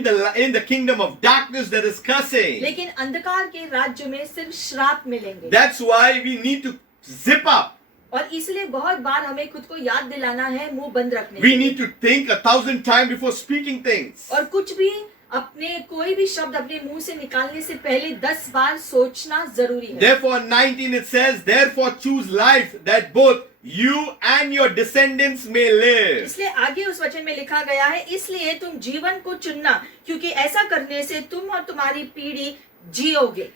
In the kingdom of darkness there is cursing. लेकिन अंधकार के राज्य में सिर्फ श्राप मिलेंगे। That's why we need to zip up. और इसलिए बहुत बार हमें खुद को याद दिलाना है मुंह बंद रखने We के लिए। need to think 1,000 times before speaking things. और कुछ भी अपने कोई भी शब्द अपने मुंह से निकालने से पहले 10 बार सोचना जरूरी है। Therefore, 19 it says, therefore choose life that both you and your descendants may live. इसलिए आगे उस वचन में लिखा गया है, इसलिए तुम जीवन को चुनना, क्योंकि ऐसा करने से तुम और तुम्हारी पीढ़ी जियोगे।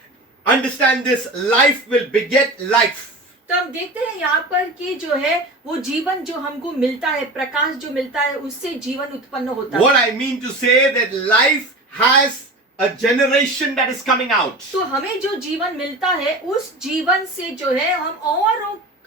Understand this, life will beget life. तो हम देखते हैं यहाँ पर कि जो है वो जीवन जो हमको मिलता है, प्रकाश जो मिलता है, उससे जीवन उत्पन्न होता What है। I mean to say that life has a generation that is coming out. तो हमें जो जीवन मिलता है उस जीवन से जो है हम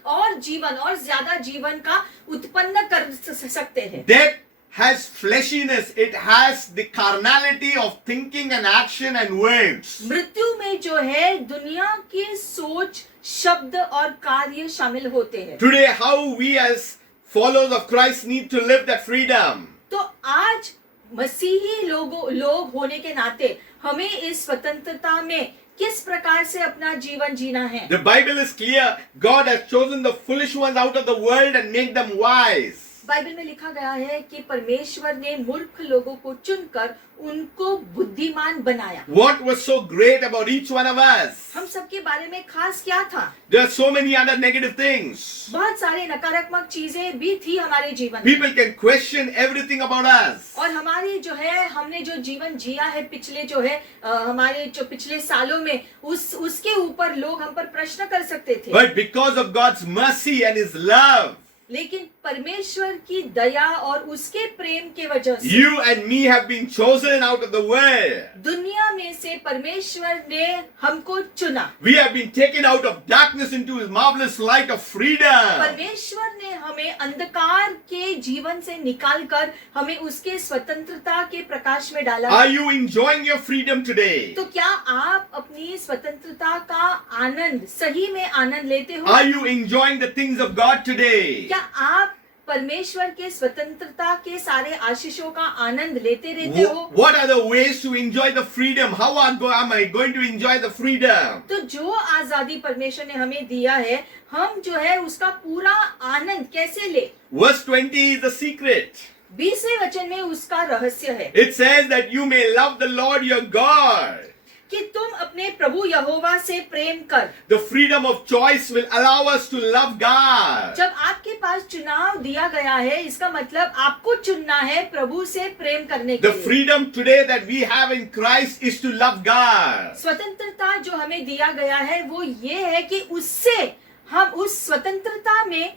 और जीवन और ज्यादा जीवन का उत्पन्न कर सकते हैं। Death has fleshiness, it has the carnality of thinking and action and words. मृत्यु में जो है दुनिया की सोच, शब्द और कार्य शामिल होते हैं। Today, how we as followers of Christ need to live that freedom. तो आज मसीही लोग होने के नाते हमें इस स्वतंत्रता में किस प्रकार से अपना जीवन जीना है। The Bible is clear. God has chosen the foolish ones out of the world and made them wise. Bible में लिखा गया है कि परमेश्वर ने मूर्ख लोगों को चुनकर उनको बुद्धिमान बनाया। What was so great about each one of us? हम सबके बारे में खास क्या था? There are so many other negative things. बहुत सारे नकारात्मक चीजें भी थी हमारे जीवन में। People can question everything about us. और हमारी जो है हमने जो जीवन जिया है पिछले जो है हमारे जो पिछले सालों में उसके ऊपर लोग हम पर प्रश्न कर सकते थे। But because of God's mercy and His love, लेकिन परमेश्वर की दया और उसके प्रेम के वजह से you and me have been chosen out of the world. दुनिया में से परमेश्वर ने हमको चुना। We have been taken out of darkness into His marvelous light of freedom. परमेश्वर ने हमें अंधकार के जीवन से निकालकर हमें उसके स्वतंत्रता के प्रकाश में डाला। Are you enjoying your freedom today? तो क्या आप अपनी स्वतंत्रता का आनंद सही में आनंद लेते हो? Are you enjoying the things of God today? क्या आप परमेश्वर के स्वतंत्रता के सारे आशीषों का आनंद लेते रहते हो? What are the ways to enjoy the freedom? How am I going to enjoy the freedom? तो जो आजादी परमेश्वर ने हमें दिया है हम जो है उसका पूरा आनंद कैसे ले? Verse 20 is the secret. 20वें वचन में उसका रहस्य है It says that you may love the Lord your God. कि तुम अपने प्रभु यहोवा से प्रेम कर। The freedom of choice will allow us to love God. जब आपके पास चुनाव दिया गया है इसका मतलब आपको चुनना है प्रभु से प्रेम करने के The लिए। freedom today that we have in Christ is to love God. स्वतंत्रता जो हमें दिया गया है वो ये है कि उससे हम उस स्वतंत्रता में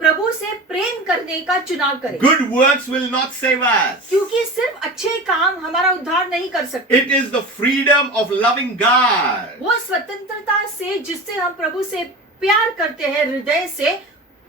प्रभु से प्रेम करने का चुनाव करें। Good works will not save us. क्योंकि सिर्फ अच्छे काम हमारा उद्धार नहीं कर सकते। It is the freedom of loving God. वो स्वतंत्रता से जिससे हम प्रभु से प्यार करते हैं हृदय से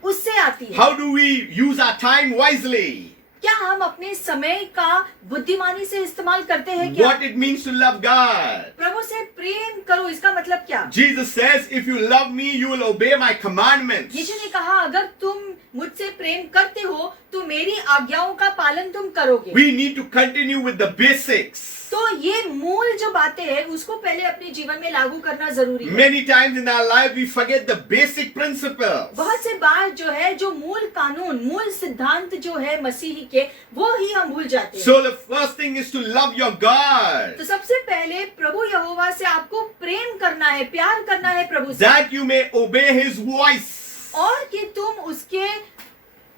उससे आती है। How do we use our time wisely? क्या हम अपने समय का बुद्धिमानी से इस्तेमाल करते हैं क्या? What it means to love God. प्रभु से प्रेम करो इसका मतलब क्या? Jesus says, if you love me, you will obey my commandments. यीशु ने कहा अगर तुम मुझसे प्रेम करते हो तो मेरी आज्ञाओं का पालन तुम करोगे। We need to continue with the basics. तो ये मूल जो बातें हैं उसको पहले अपने जीवन में लागू करना जरूरी है। Many times in our life we forget the basic principles. बहुत से बार जो है जो मूल कानून मूल सिद्धांत जो है मसीही के वो ही हम भूल जाते हैं। So the first thing is to love your God. तो सबसे पहले प्रभु यहोवा से आपको प्रेम करना है, प्यार करना है प्रभु से। That you may obey His voice. और कि तुम उसके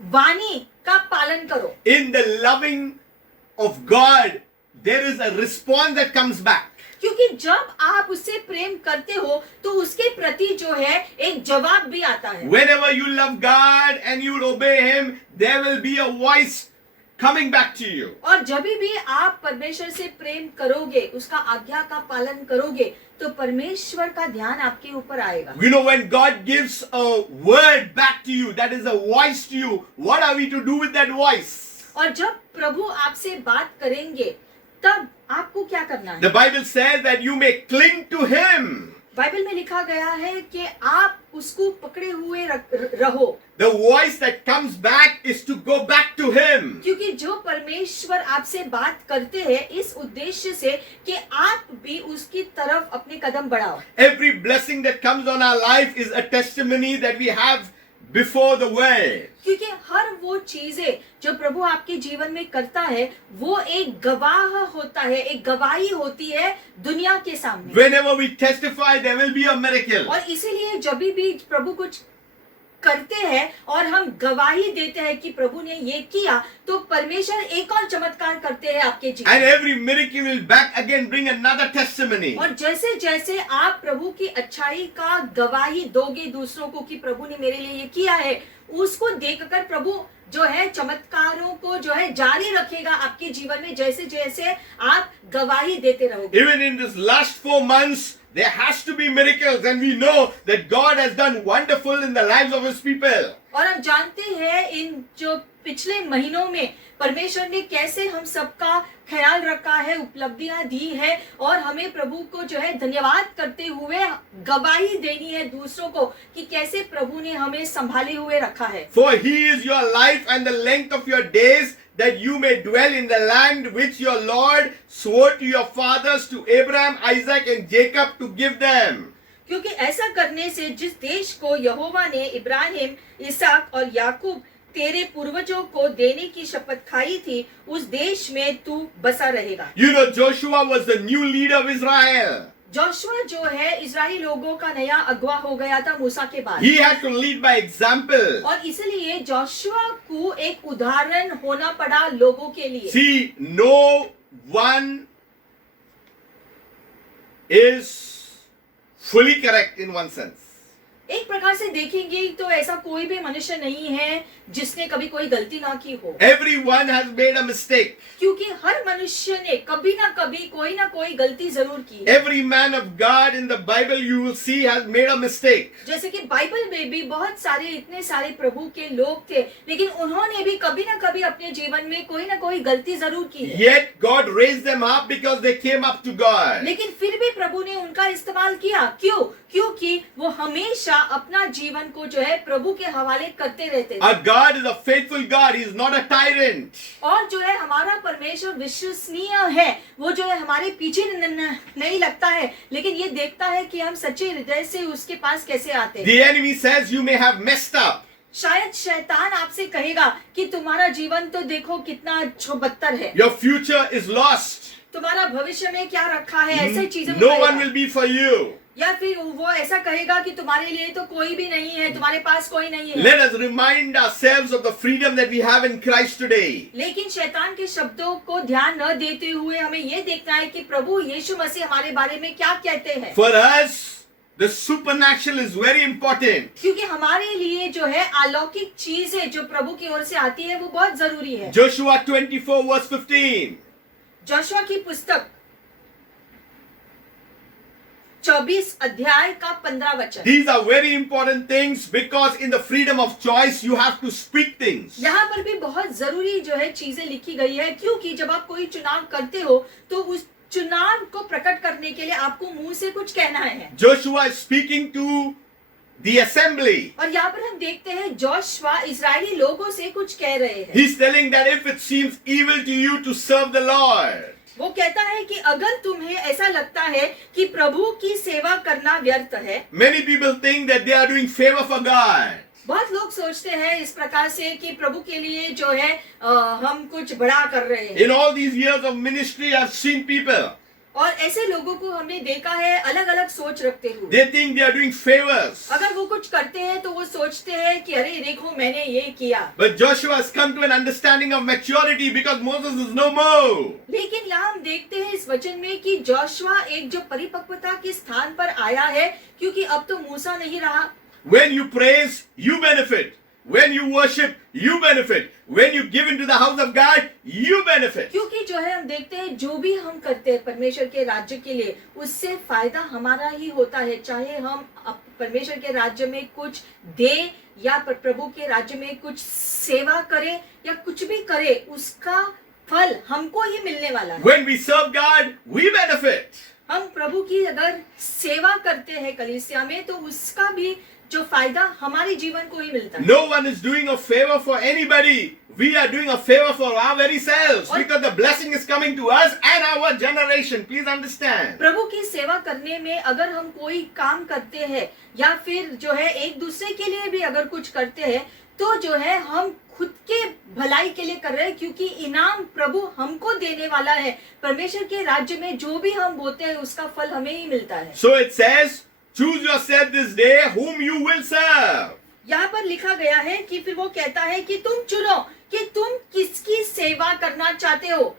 वाणी का पालन करो। In the loving of God, there is a response that comes back. क्योंकि जब आप उससे प्रेम करते हो तो उसके प्रति जो है एक जवाब भी आता है। Whenever you love God and you obey Him, there will be a voice coming back to you. और जब भी आप परमेश्वर से प्रेम करोगे उसका आज्ञा का पालन करोगे तो परमेश्वर का ध्यान आपके ऊपर आएगा। You know, when God gives a word back to you, that is a voice to you, what are we to do with that voice? और जब प्रभु आपसे बात करेंगे तब आपको क्या करना है? The Bible says that you may cling to Him. Bible में लिखा गया है कि आप उसको पकड़े हुए रहो। The voice that comes back is to go back to Him. क्योंकि जो परमेश्वर आपसे बात करते हैं इस उद्देश्य से कि आप भी उसकी तरफ अपने कदम बढ़ाओ। Every blessing that comes on our life is a testimony that we have before the world. क्योंकि हर वो चीजें जो प्रभु आपके जीवन में करता है वो एक गवाह होता है, एक गवाही होती है दुनिया के सामने। Whenever we testify, there will be a miracle. और इसीलिए जब भी प्रभु कुछ करते हैं और हम गवाही देते हैं कि प्रभु ने ये किया तो परमेश्वर एक और चमत्कार करते हैं आपके जीवन And में। every miracle will back again bring another testimony. और जैसे जैसे आप प्रभु की अच्छाई का गवाही दोगे दूसरों को कि प्रभु ने मेरे लिए ये किया है, उसको देखकर प्रभु जो है चमत्कारों को जो है जारी रखेगा आपके जीवन में जैसे जैसे आप गवाही देते रहोगे। Even in this last 4 months, there has to be miracles, and we know that God has done wonderful in the lives of His people. और हम जानते हैं इन जो पिछले महीनों में परमेश्वर ने कैसे हम सबका ख्याल रखा है, उपलब्धियां दी है और हमें प्रभु को जो है धन्यवाद करते हुए गवाही देनी है दूसरों को कि कैसे प्रभु ने हमें संभाले हुए रखा है। For he is your life and the length of your days, that you may dwell in the land which your Lord swore to your fathers, to Abraham, Isaac and Jacob, to give them. क्योंकि ऐसा करने से जिस देश को यहोवा ने इब्राहिम, इसहाक और याकूब तेरे पूर्वजों को देने की शपथ खाई थी, उस देश में तू बसा रहेगा। You know, Joshua was the new leader of Israel. Joshua जो है इजरायली लोगों का नया अगवा हो गया था मूसा के बाद, He had to lead by example. और इसलिए जोशुआ को एक उदाहरण होना पड़ा लोगों के लिए। See, no one is fully correct in one sense. एक प्रकार से देखेंगे तो ऐसा कोई भी मनुष्य नहीं है जिसने कभी कोई गलती ना की हो, Everyone has made a mistake. क्योंकि हर मनुष्य ने कभी ना कोई गलती जरूर की है। Every man of God in the Bible you will see has made a mistake. जैसे कि बाइबल में भी बहुत सारे इतने सारे प्रभु के लोग थे, लेकिन उन्होंने भी कभी ना कभी अपने जीवन में कोई ना कोई गलती जरूर की है। Yet God raised them up because they came up to God. लेकिन फिर भी प्रभु ने उनका इस्तेमाल किया। क्यों? क्योंकि वो हमेशा अपना जीवन को जो है प्रभु के हवाले करते रहते थे। Our God is a faithful God. He is not a tyrant. और जो है हमारा परमेश्वर विश्वसनीय है, वो जो है हमारे पीछे नहीं लगता है, लेकिन ये देखता है कि हम सच्चे हृदय से उसके पास कैसे आते हैं। The enemy says you may have messed up. शायद शैतान आपसे कहेगा कि तुम्हारा जीवन तो देखो कितना बदतर है, Your future is lost. तुम्हारा भविष्य में क्या रखा है, ऐसी चीजें No बताएगा। one will be for you. या फिर वो ऐसा कहेगा कि तुम्हारे लिए तो कोई भी नहीं है, तुम्हारे पास कोई नहीं है। Let us remind ourselves of the freedom that we have in Christ today. लेकिन शैतान के शब्दों को ध्यान न देते हुए हमें ये देखना है कि प्रभु यीशु मसीह हमारे बारे में क्या कहते हैं। For us, the supernatural is very important. क्योंकि हमारे लिए जो है अलौकिक चीज है जो प्रभु की ओर से आती है, वो बहुत जरूरी है। Joshua 24 verse 15. जोशुआ की पुस्तक 24 अध्याय का 15 वचन। These are very important things because in the freedom of choice you have to speak things. यहाँ पर भी बहुत जरूरी जो है चीजें लिखी गई है, क्योंकि जब आप कोई चुनाव करते हो तो उस चुनाव को प्रकट करने के लिए आपको मुंह से कुछ कहना है। Joshua is speaking to the assembly. और यहाँ पर हम देखते हैं जोशुआ इजरायली लोगों से कुछ कह रहे हैं। He's telling that if it seems evil to you to serve the Lord, वो कहता है कि अगर तुम्हें ऐसा लगता है कि प्रभु की सेवा करना व्यर्थ है, many people think that they are doing favor for God. बहुत लोग सोचते हैं इस प्रकार से कि प्रभु के लिए जो है हम कुछ बड़ा कर रहे हैं। In all these years of ministry, I've seen people, और ऐसे लोगों को हमने देखा है अलग अलग सोच रखते हुए। they think they are doing favors. अगर वो कुछ करते हैं तो वो सोचते हैं कि अरे देखो मैंने ये किया। But Joshua has come to an understanding of maturity because Moses is no more. लेकिन यहाँ हम देखते हैं इस वचन में कि जोशुआ एक जो परिपक्वता के स्थान पर आया है, क्योंकि अब तो मूसा नहीं रहा। When you praise, you benefit. When you worship, you benefit. When you give into the house of God, you benefit. क्योंकि जो है हम देखते हैं जो भी हम करते हैं परमेश्वर के राज्य के लिए, उससे फायदा हमारा ही होता है। चाहे हम परमेश्वर के राज्य में कुछ दे या प्रभु के राज्य में कुछ सेवा करें या कुछ भी करें, उसका फल हमको ही मिलने वाला है। When we serve God, we benefit. हम प्रभु की अगर सेवा करते हैं कलीसिया में, तो उसका भी जो फायदा हमारे जीवन को ही मिलता है। No one is doing a favor for anybody. We are doing a favor for our very selves because the blessing is coming to us and our generation. Please understand. प्रभु की सेवा करने में अगर हम कोई काम करते हैं या फिर जो है एक दूसरे के लिए भी अगर कुछ करते हैं, तो जो है हम खुद के भलाई के लिए कर रहे हैं, क्योंकि इनाम प्रभु हमको देने वाला है। परमेश्वर के राज्य में जो भी हम बोते हैं उसका फल हमें ही मिलता है। So it says, choose yourself this day whom you will serve. यहाँ पर लिखा गया है कि फिर वो कहता है कि तुम चुनो कि तुम किसकी सेवा करना चाहते हो।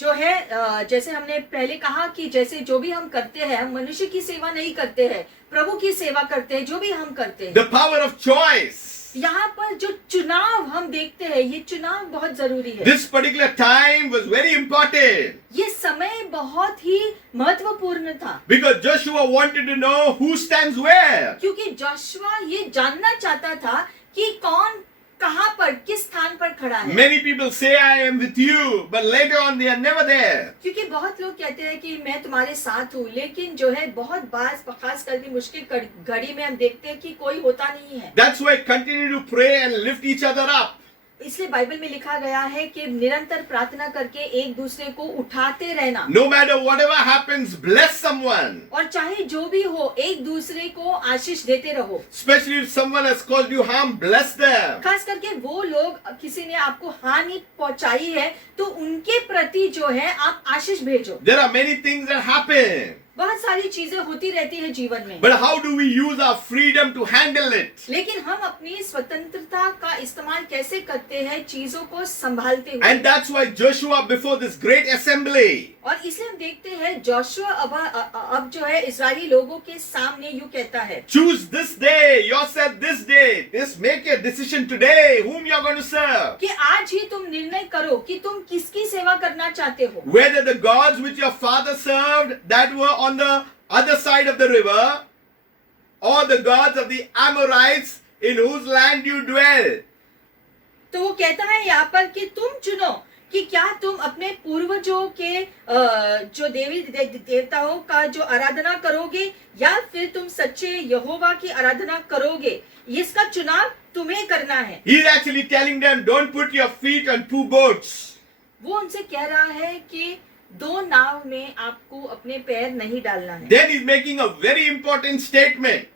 जो है जैसे हमने पहले कहा कि जैसे जो भी हम करते हैं, हम मनुष्य की सेवा नहीं करते हैं, प्रभु की सेवा करते हैं। जो भी हम करते हैं, The power of choice. यहाँ पर जो चुनाव हम देखते हैं, ये चुनाव बहुत जरूरी है। This particular time was very important ये समय बहुत ही महत्वपूर्ण था, because Joshua wanted to know who stands where. क्योंकि जोशुआ ये जानना चाहता था कि कौन कहाँ पर, किस स्थान पर खड़ा है। Many people say I am with you, but later on they are never there. क्योंकि बहुत लोग कहते हैं कि मैं तुम्हारे साथ हूँ, लेकिन जो है बहुत बार खास करके मुश्किल घड़ी में हम देखते हैं कि कोई होता नहीं है। That's why continue to pray and lift each other up. इसलिए बाइबल में लिखा गया है कि निरंतर प्रार्थना करके एक दूसरे को उठाते रहना, No matter whatever happens, bless someone. और चाहे जो भी हो एक दूसरे को आशीष देते रहो। Especially if someone has caused you harm, bless them. खास करके वो लोग, किसी ने आपको हानि पहुंचाई है तो उनके प्रति जो है आप आशीष भेजो। There are many things that happen. बहुत सारी चीजें होती रहती है जीवन में, But how do we use our freedom to handle it? लेकिन हम अपनी स्वतंत्रता का इस्तेमाल कैसे करते हैं चीजों को संभालते हुए। And that's why Joshua, before this great assembly, और इसलिए हम देखते हैं जोशुआ अब जो है इस्राएली लोगों के सामने यूं कहता है, choose this day, yourself this day. Just make a decision today whom you're going to serve. कि आज ही तुम निर्णय करो कि तुम किसकी सेवा करना चाहते हो। Whether the gods which your father served that were on the other side of the river, or the gods of the Amorites in whose land you dwell. तो वो कहता है यहाँ पर कि तुम चुनो कि क्या तुम अपने पूर्वजों के जो देवी देवताओं का जो आराधना करोगे या फिर तुम सच्चे यहोवा की आराधना करोगे। इसका चुनाव तुम्हें करना है। He's actually telling them, don't put your feet on two boats. वो उनसे कह रहा है कि दो नाव में आपको अपने पैर नहीं डालना है। Then he's making a very important statement.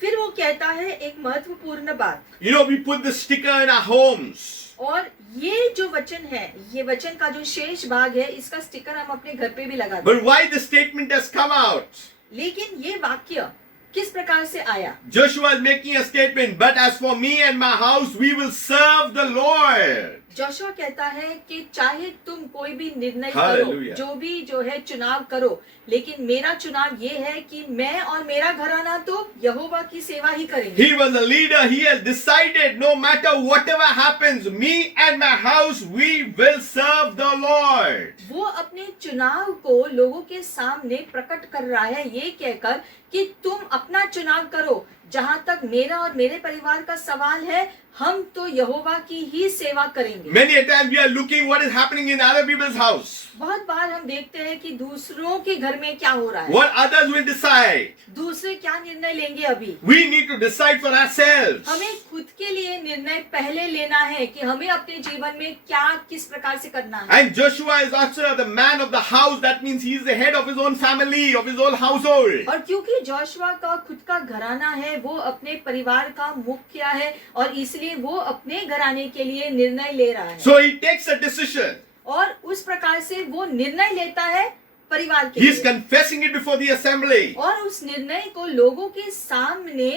फिर वो कहता है एक महत्वपूर्ण बात, You know, we put the sticker in our homes. और ये जो वचन है, ये वचन का जो शेष भाग है, इसका स्टिकर हम अपने घर पे भी लगाते हैं। But why the statement has come out? लेकिन ये वाक्य किस प्रकार से आया? Joshua is making a statement, but as for me and my house, we will serve the Lord. Joshua कहता है कि चाहे तुम कोई भी निर्णय Hallelujah. करो, जो भी जो है चुनाव करो, लेकिन मेरा चुनाव ये है कि मैं और मेरा घराना तो यहोवा की सेवा ही करेंगे। He was a leader. He has decided, no matter whatever happens, me and my house, we will serve the Lord. वो अपने चुनाव को लोगों के सामने प्रकट कर रहा है ये कहकर कि तुम अपना चुनाव करो, जहाँ तक मेरा और मेरे परिवार का सवाल है, हम तो यहोवा की ही सेवा करेंगे। Many a time we are looking what is happening in other people's house. बहुत बार हम देखते हैं कि दूसरों के घर में क्या हो रहा है, What others will decide. दूसरे क्या निर्णय लेंगे। अभी We need to decide for ourselves. हमें खुद के लिए निर्णय पहले लेना है कि हमें अपने जीवन में क्या किस प्रकार से करना है। And Joshua is also the man of the house. That means he is the head of his own family, of his own household. और क्योंकि जोशुआ का खुद का घराना है, वो अपने परिवार का मुखिया है, और इसलिए वो अपने घराने के लिए निर्णय ले रहा है। So he takes a decision. और उस प्रकार से वो निर्णय लेता है परिवार के He is लिए, confessing it before the assembly. और उस निर्णय को लोगों के सामने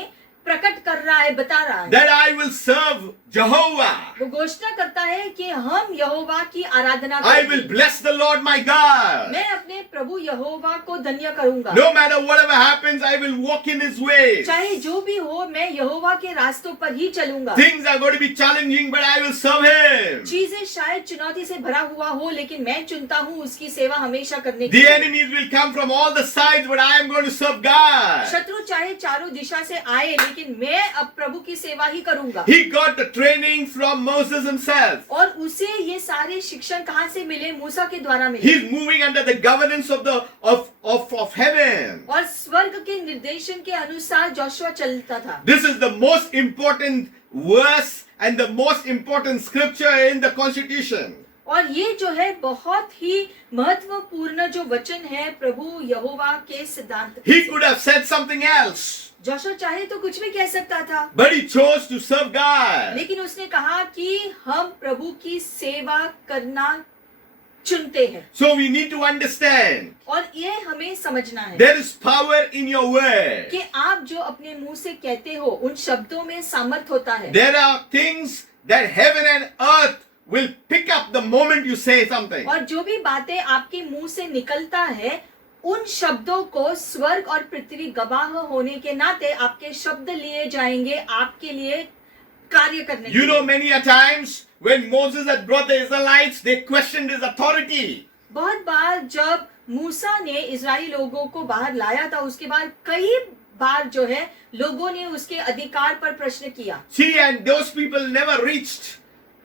प्रकट कर रहा है, बता रहा है। That I will serve Jehovah. वो घोषणा करता है कि हम यहोवा की आराधना I will करेंगे। bless the Lord my God. मैं अपने प्रभु यहोवा को धन्य करूंगा। No matter whatever happens, I will walk in his ways. चाहे जो भी हो, मैं यहोवा के रास्तों पर ही चलूंगा। Things are going to be challenging, but I will serve him. चीजें शायद चुनौती से भरा हुआ हो, लेकिन मैं चुनता हूँ उसकी सेवा हमेशा करने The की। enemies will come from all the sides, but I am going to serve God. शत्रु चाहे चारों दिशा से आए, लेकिन मैं अब प्रभु की सेवा ही करूंगा। He got the training from Moses himself. और उसे ये सारे शिक्षण कहाँ से मिले? मूसा के द्वारा मिले। He's moving under the governance of heaven. और स्वर्ग के निर्देशन के अनुसार जोशुआ चलता था। This is the most important verse and the most important scripture in the Constitution. और ये जो है बहुत ही महत्वपूर्ण जो वचन है प्रभु यहोवा के सिद्धांत। He could have said something else, Joshua चाहे तो कुछ भी कह सकता था, but he chose to serve God. लेकिन उसने कहा कि हम प्रभु की सेवा करना चुनते हैं। So we need to understand और ये हमें समझना है there is power in your word. कि आप जो अपने मुंह से कहते हो उन शब्दों में सामर्थ होता है। There are things that heaven and earth will pick up the moment you say something. और जो भी बातें आपके मुंह से निकलता है, उन शब्दों को स्वर्ग और पृथ्वी गवाह होने के नाते आपके शब्द लिए जाएंगे आपके लिए कार्य करने You के know, लिए। many a times when Moses had brought the Israelites, they questioned his authority. बहुत बार जब मूसा ने इजराइली लोगों को बाहर लाया था, उसके बाद कई बार जो है लोगों ने उसके अधिकार पर प्रश्न किया। See, and those people never reached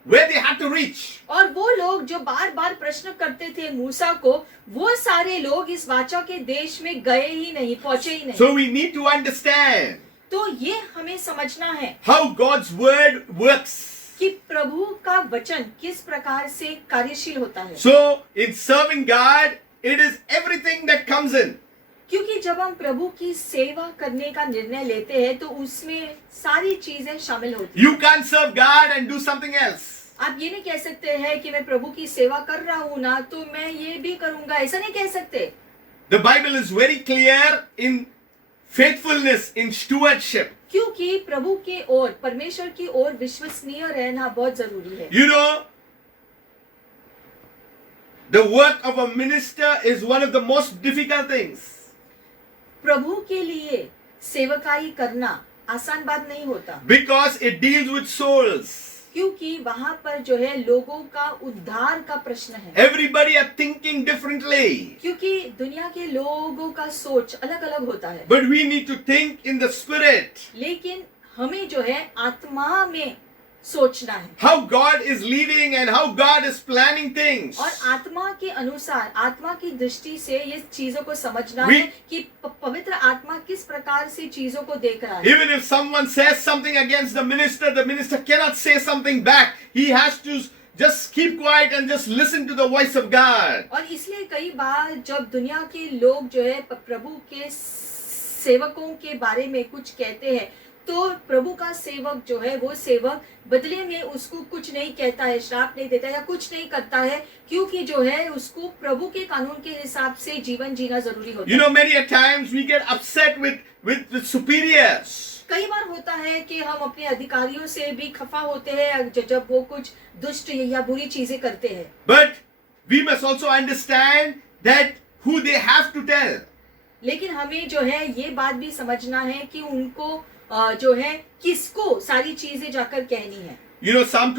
where they had to reach. और वो लोग जो बार बार प्रश्न करते थे मूसा को, वो सारे लोग इस वाचा के देश में गए ही नहीं, पहुंचे ही नहीं। So we need to understand तो ये हमें समझना है how God's word works. कि प्रभु का वचन किस प्रकार से कार्यशील होता है। So in serving God, it is everything that comes in. क्योंकि जब हम प्रभु की सेवा करने का निर्णय लेते हैं तो उसमें सारी चीजें शामिल होती हैं। You can't serve God and do something else. आप ये नहीं कह सकते हैं कि मैं प्रभु की सेवा कर रहा हूँ ना तो मैं ये भी करूंगा, ऐसा नहीं कह सकते। The Bible is very clear in faithfulness, in stewardship. क्योंकि प्रभु के ओर, परमेश्वर की ओर विश्वसनीय रहना बहुत जरूरी है। You know, the work of a minister is one of the most difficult things. प्रभु के लिए सेवकाई करना आसान बात नहीं होता, Because it deals with souls. क्योंकि वहाँ पर जो है लोगों का उद्धार का प्रश्न है। Everybody are thinking differently. क्योंकि दुनिया के लोगों का सोच अलग अलग होता है, But we need to think in the spirit. लेकिन हमें जो है आत्मा में सोचना है How God is leading and how God is planning things. और आत्मा के अनुसार, आत्मा की दृष्टि से ये चीजों को समझना We- है कि पवित्र आत्मा किस प्रकार से चीजों को देख रहा है। Even if someone says something against the minister cannot say something back. He has to just keep quiet and just listen to the voice of God. और इसलिए कई बार जब दुनिया के लोग जो है प्रभु के सेवकों के बारे में कुछ कहते हैं तो प्रभु का सेवक जो है वो सेवक बदले में उसको कुछ नहीं कहता है, श्राप नहीं देता या कुछ नहीं करता है, क्योंकि जो है उसको प्रभु के कानून के हिसाब से जीवन जीना जरूरी होता You है। know, many a times we get upset with superiors. कई बार होता है कि हम अपने अधिकारियों से भी खफा होते हैं जब वो कुछ दुष्ट या बुरी चीजें करते हैं। But we must also understand that who they have to tell. लेकिन हमें जो है ये बात भी समझना है कि उनको जो है किसको सारी चीजें जाकर कहनी है। You know, Psalm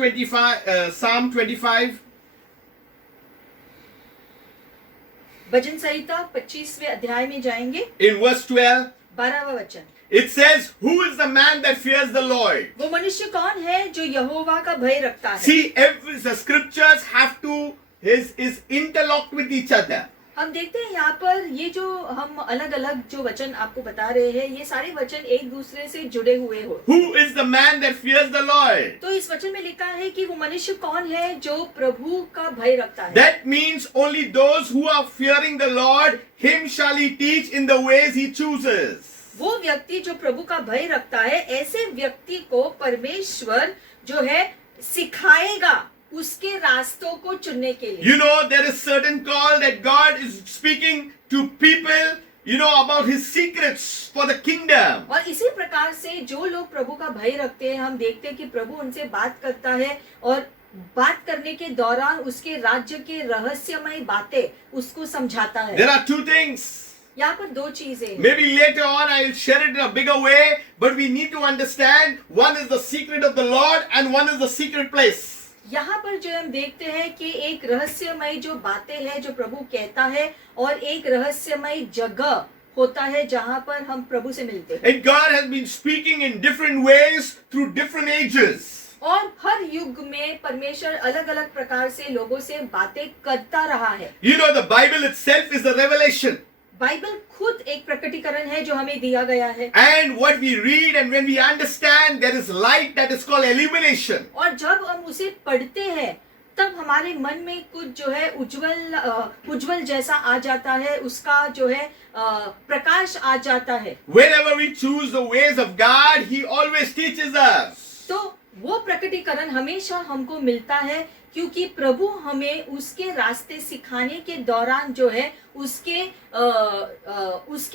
25. भजन संहिता 25वें अध्याय में जाएंगे, In verse 12, 12वां वचन। it says, "Who is the man that fears the Lord?" वो मनुष्य कौन है जो यहोवा का भय रखता है। See, the scriptures have to is interlocked with each other. हम देखते हैं यहाँ पर ये जो हम अलग अलग जो वचन आपको बता रहे हैं, ये सारे वचन एक दूसरे से जुड़े हुए हो। Who is the man that fears the Lord? तो इस वचन में लिखा है कि वो मनुष्य कौन है जो प्रभु का भय रखता है। That means only those who are fearing the Lord, him shall he teach in the ways he chooses. वो व्यक्ति जो प्रभु का भय रखता है, ऐसे व्यक्ति को परमेश्वर जो है सिखाएगा उसके रास्तों को चुनने के लिए। You know, there is certain call that God is speaking to people, you know, about his secrets for the kingdom. और इसी प्रकार से जो लोग प्रभु का भय रखते हैं, हम देखते हैं कि प्रभु उनसे बात करता है और बात करने के दौरान उसके राज्य के रहस्यमय बातें उसको समझाता है। There are two things. यहाँ पर दो चीजें हैं। Maybe later on I will share it in a bigger way, but we need to understand one is the secret of the Lord and one is the secret place. यहाँ पर जो हम देखते हैं कि एक रहस्यमय जो बातें हैं जो प्रभु कहता है और एक रहस्यमय जगह होता है जहाँ पर हम प्रभु से मिलते हैं। And God has been speaking in different ways through different ages. और हर युग में परमेश्वर अलग अलग प्रकार से लोगों से बातें करता रहा है। You know, the Bible itself is a revelation. Bible खुद एक प्रकटीकरण है जो हमें दिया गया है। And what we read and when we understand, there is light that is called illumination. और जब हम उसे पढ़ते हैं तब हमारे मन में कुछ जो है उज्जवल जैसा आ जाता है, उसका जो है प्रकाश आ जाता है। Whenever we choose the ways of God, He always teaches us. तो वो प्रकटीकरण हमेशा हमको मिलता है क्योंकि प्रभु हमें उसके रास्ते सिखाने के दौरान जो है उसके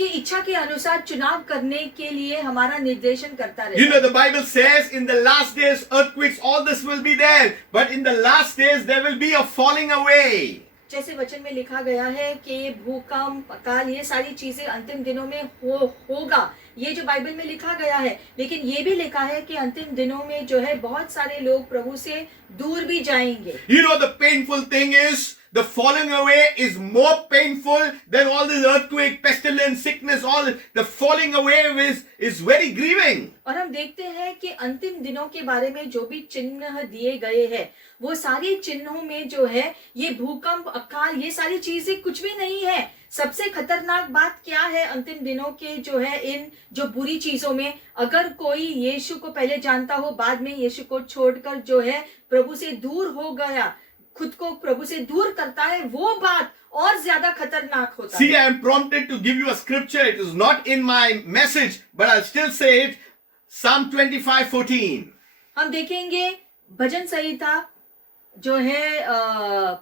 इच्छा के अनुसार चुनाव करने के लिए हमारा निर्देशन करता रहता है। You know, the Bible says in the last days, earthquakes, all this will be there. But in the last days, there will be a falling away. जैसे वचन में लिखा गया है कि भूकंप, अकाल, ये सारी चीजें अंतिम दिनों में होगा, ये जो बाइबल में लिखा गया है। लेकिन ये भी लिखा है कि अंतिम दिनों में जो है बहुत सारे लोग प्रभु से दूर भी जाएंगे। You know, the painful thing is the falling away is more painful than all this earthquake, pestilence, sickness, all the falling away is very grieving. और हम देखते हैं कि अंतिम दिनों के बारे में जो भी चिन्ह दिए गए हैं, वो सारे चिन्हों में जो है ये भूकंप, अकाल, ये सारी चीजें कुछ भी नहीं है। सबसे खतरनाक बात क्या है अंतिम दिनों के जो है इन जो बुरी चीजों में, अगर कोई यीशु को पहले जानता हो, बाद में यीशु को छोड़कर जो है प्रभु से दूर हो गया, खुद को प्रभु से दूर करता है, वो बात और ज्यादा खतरनाक होता See, है। I am prompted to give you a scripture. It is not in my message, but I'll still say it. Psalm 25:14. हम देखेंगे भजन संहिता जो है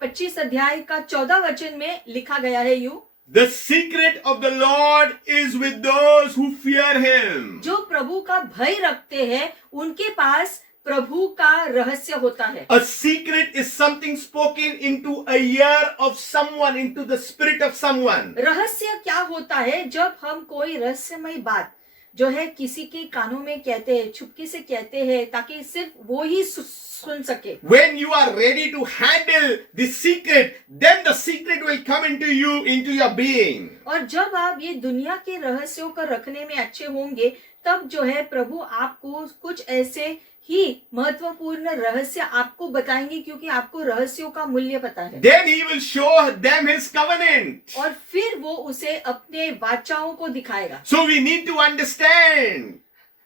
25 अध्याय का 14 वचन में लिखा गया है यूं, The secret of the Lord is with those who fear Him. जो प्रभु का भय रखते हैं उनके पास प्रभु का रहस्य होता है। A secret is something spoken into a ear of someone, into the spirit of someone. रहस्य क्या होता है? जब हम कोई रहस्यमय बात जो है किसी के कानों में कहते हैं, छुपके से कहते हैं, ताकि सिर्फ वो ही सुन सके। When you are ready to handle the secret, then the secret will come into you, into your being. और जब आप ये दुनिया के रहस्यों को रखने में अच्छे होंगे, तब जो है प्रभु आपको कुछ ऐसे ही महत्वपूर्ण रहस्य आपको बताएंगे, क्योंकि आपको रहस्यों का मूल्य पता है। Then He will show them His covenant. और फिर वो उसे अपने वाचाओं को दिखाएगा। So we need to understand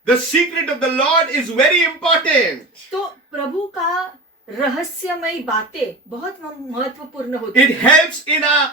the secret of the Lord is very important. तो प्रभु का रहस्यमय बातें बहुत महत्वपूर्ण होती It है helps in our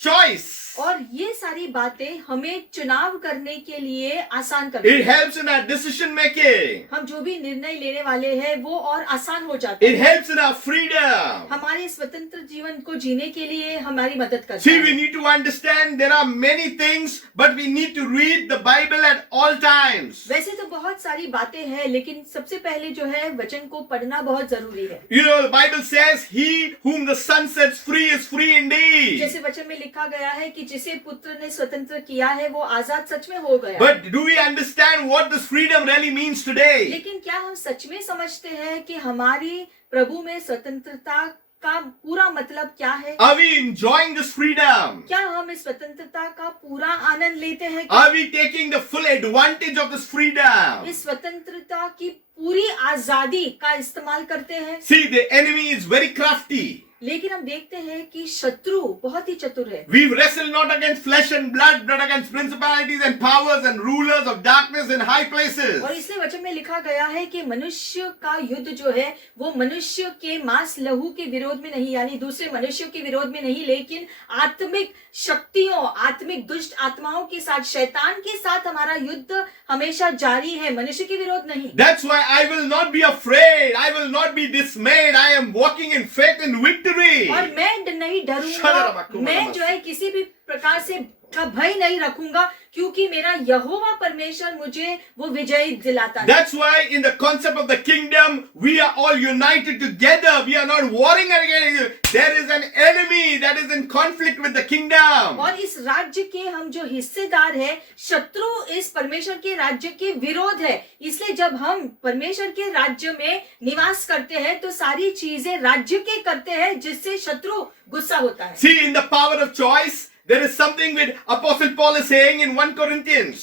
choice. और ये सारी बातें हमें चुनाव करने के लिए आसान करती It है। helps in our decision making. हम जो भी निर्णय लेने वाले हैं वो और आसान हो जाता It है। helps in our freedom. हमारे स्वतंत्र जीवन को जीने के लिए हमारी मदद करता See, we है। need to understand there are many things, but we need to read the Bible at all times. वैसे तो बहुत सारी बातें हैं, लेकिन सबसे पहले जो है वचन को पढ़ना बहुत जरूरी है। You know, the Bible says, He whom the Son sets free is free indeed. जैसे वचन में लिखा गया है कि जिसे पुत्र ने स्वतंत्र किया है वो आजाद सच में हो गया। But do we understand what this freedom really means today? लेकिन क्या हम सच में समझते हैं कि हमारी प्रभु में स्वतंत्रता का पूरा मतलब क्या है? Are we enjoying this freedom? क्या हम इस स्वतंत्रता का पूरा आनंद लेते हैं? Are we taking the full advantage of this freedom? इस स्वतंत्रता की पूरी आजादी का इस्तेमाल करते हैं? See, the enemy is very crafty. लेकिन हम देखते हैं कि शत्रु बहुत ही चतुर है। We wrestle not against flesh and blood, but against principalities and powers and rulers of darkness in high places. और इसलिए वचन में लिखा गया है कि मनुष्य का युद्ध जो है वो मनुष्य के मांस लहू के विरोध में नहीं, यानी दूसरे मनुष्यों के विरोध में नहीं, लेकिन आत्मिक शक्तियों, आत्मिक दुष्ट आत्माओं के साथ, शैतान के साथ हमारा युद्ध हमेशा जारी है, मनुष्य के विरोध नहीं। That's why I will not be afraid. I will not be dismayed. I am walking in faith and victory. और मैं नहीं डरूंगा, मैं जो है किसी भी प्रकार से का भय नहीं रखूंगा, क्योंकि मेरा यहोवा परमेश्वर मुझे वो विजय दिलाता है। That's why in the concept of the kingdom, we are all united together. We are not warring against. There is an enemy that is in conflict with the kingdom. और इस राज्य के हम जो हिस्सेदार है, शत्रु इस परमेश्वर के राज्य के विरोध है। इसलिए जब हम परमेश्वर के राज्य में निवास करते हैं तो सारी चीजें राज्य के करते हैं, जिससे शत्रु गुस्सा होता है। See, in the power of choice, there is something with Apostle Paul is saying in 1 Corinthians.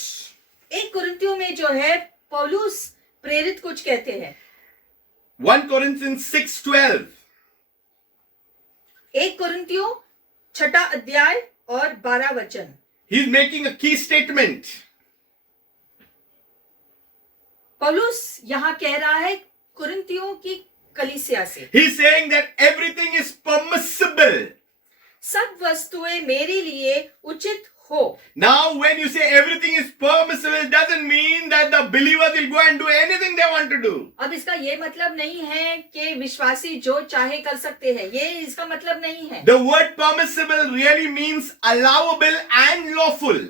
1 कुरिन्थियों में जो है पौलुस प्रेरित कुछ कहते हैं। 1 Corinthians 6:12. 1 कुरिन्थियों 6 अध्याय और 12 वचन। He's making a key statement. पौलुस यहाँ कह रहा है कुरिन्थियों की कलीसिया से, He's saying that everything is permissible. सब वस्तुएं मेरे लिए उचित हो। Now, when you say everything is permissible, it doesn't mean that the believers will go and do anything they want to do. अब इसका ये मतलब नहीं है कि विश्वासी जो चाहे कर सकते हैं, ये इसका मतलब नहीं है। The word permissible really means allowable and lawful.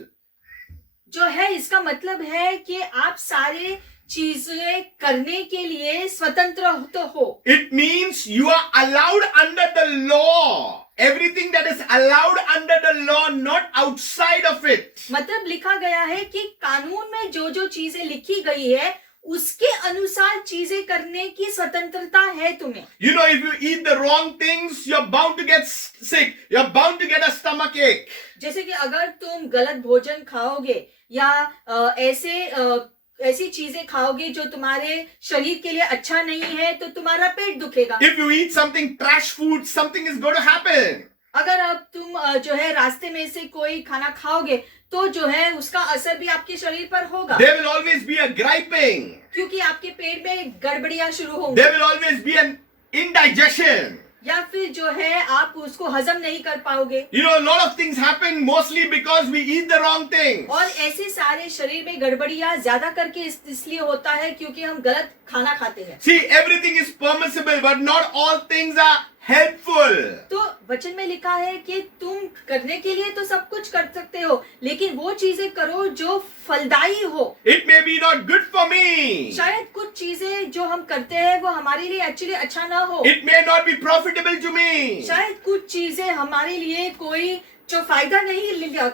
जो है इसका मतलब है कि आप सारे चीजें करने के लिए स्वतंत्र तो हो। It means you are allowed under the law. Everything that is allowed under the law, not outside of it. मतलब लिखा गया है कि कानून में जो जो चीजें लिखी गई है उसके अनुसार चीजें करने की स्वतंत्रता है तुम्हें। You know, if you eat the wrong things, you're bound to get sick. You're bound to get a stomach ache. जैसे कि अगर तुम गलत भोजन खाओगे या ऐसी चीजें खाओगे जो तुम्हारे शरीर के लिए अच्छा नहीं है तो तुम्हारा पेट दुखेगा। If you eat something trash food, something is going to happen. अगर अब तुम जो है रास्ते में से कोई खाना खाओगे तो जो है उसका असर भी आपके शरीर पर होगा। There will always be a griping. क्योंकि आपके पेट में गड़बड़ियां शुरू होंगी। There will always be an indigestion. या फिर जो है आप उसको हजम नहीं कर पाओगे। You know, a lot of things happen mostly because we eat the wrong things. और ऐसे सारे शरीर में गड़बड़ियां ज्यादा करके इसलिए होता है क्योंकि हम गलत खाना खाते हैं। See, everything is permissible, but not all things are helpful. तो वचन में लिखा है कि तुम करने के लिए तो सब कुछ कर सकते हो, लेकिन वो चीजें करो जो फलदायी हो। It may be not good for me. शायद कुछ चीजें जो हम करते हैं वो हमारे लिए एक्चुअली अच्छा ना हो। It may not be profitable to me. शायद कुछ चीजें हमारे लिए कोई जो फायदा नहीं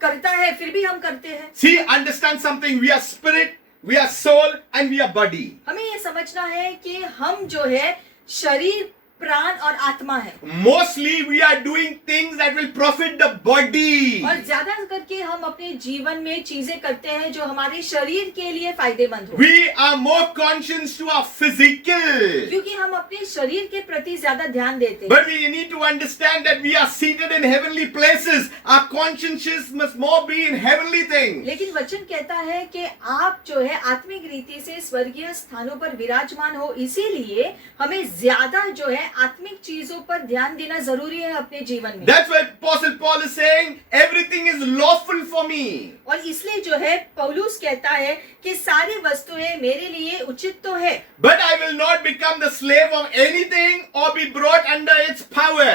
करता है फिर भी हम करते हैं। See, understand something. We are spirit, we are soul, and we are body. हमें ये समझना है कि हम जो है शरीर, प्राण और आत्मा है। Mostly we are doing things that will profit the body. और ज्यादा करके हम अपने जीवन में चीजें करते हैं जो हमारे शरीर के लिए फायदेमंद हो। We are more conscious to our physical. क्योंकि हम अपने शरीर के प्रति ज्यादा ध्यान देते हैं। But we need to understand that we are seated in heavenly places. Our consciences must more be in heavenly things. लेकिन वचन कहता है कि आप जो है आत्मिक रीति से स्वर्गीय स्थानों पर विराजमान हो, इसीलिए हमें ज्यादा जो है आत्मिक चीजों पर ध्यान देना जरूरी है अपने जीवन में। That's why Apostle Paul is saying, everything is lawful for me. और इसलिए जो है पौलुस कहता है कि सारी वस्तुएं मेरे लिए उचित तो है, But I will not become the slave of anything or be brought under its power.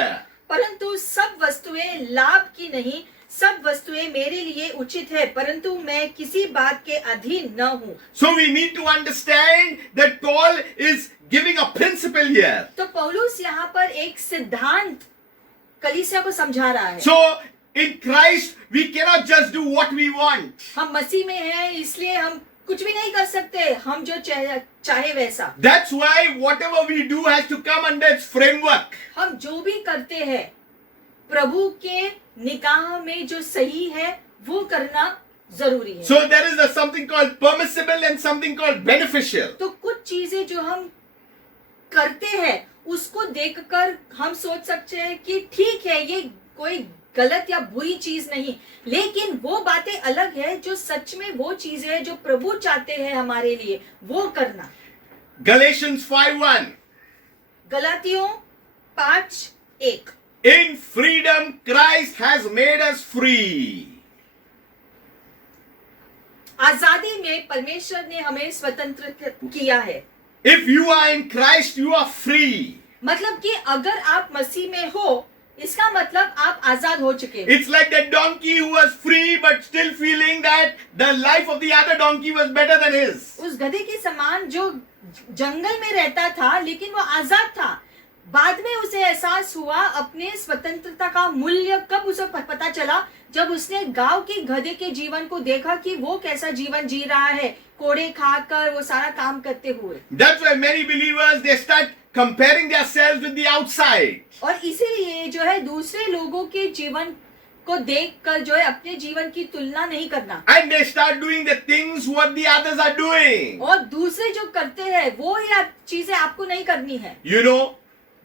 परंतु सब वस्तुएं लाभ की नहीं, सब वस्तुएं मेरे लिए उचित है, परंतु मैं किसी बात के अधीन न हूँ। So we need to understand that Paul is giving a principle here. तो पौलुस यहाँ पर एक सिद्धांत कलीसिया को समझा रहा है। So in Christ we cannot just do what we want. हम मसीह में हैं, इसलिए हम कुछ भी नहीं कर सकते, हम जो चाहे वैसा। That's why whatever we do has to come under its framework. हम जो भी करते हैं प्रभु के निगाह में जो सही है वो करना जरूरी है। So there is something called permissible and something called beneficial. तो कुछ चीजें जो हम करते हैं उसको देखकर हम सोच सकते हैं कि ठीक है, ये कोई गलत या बुरी चीज नहीं, लेकिन वो बातें अलग है जो सच में वो चीजें हैं जो प्रभु चाहते हैं हमारे लिए वो करना। Galatians 5:1. गलातियों 5:1। In freedom Christ has made us free. आजादी में परमेश्वर ने हमें स्वतंत्र किया है। If you are in Christ, you are free. मतलब कि अगर आप मसीह में हो, इसका मतलब आप आजाद हो चुके हैं। It's like that donkey who was free but still feeling that the life of the other donkey was better than his. उस गधे के समान जो जंगल में रहता था लेकिन वो आजाद था, बाद में उसे एहसास हुआ अपने स्वतंत्रता का मूल्य कब उसे पता चला, जब उसने गांव के गधे के जीवन को देखा कि वो कैसा जीवन जी रहा है, कोड़े खाकर वो सारा काम करते हुए। That's why many believers they start comparing themselves with the outside. और इसीलिए जो है दूसरे लोगों के जीवन को देखकर जो है अपने जीवन की तुलना नहीं करना, And they start doing the things what the others are doing. और दूसरे जो करते हैं वो ही चीजें आपको नहीं करनी है। You know,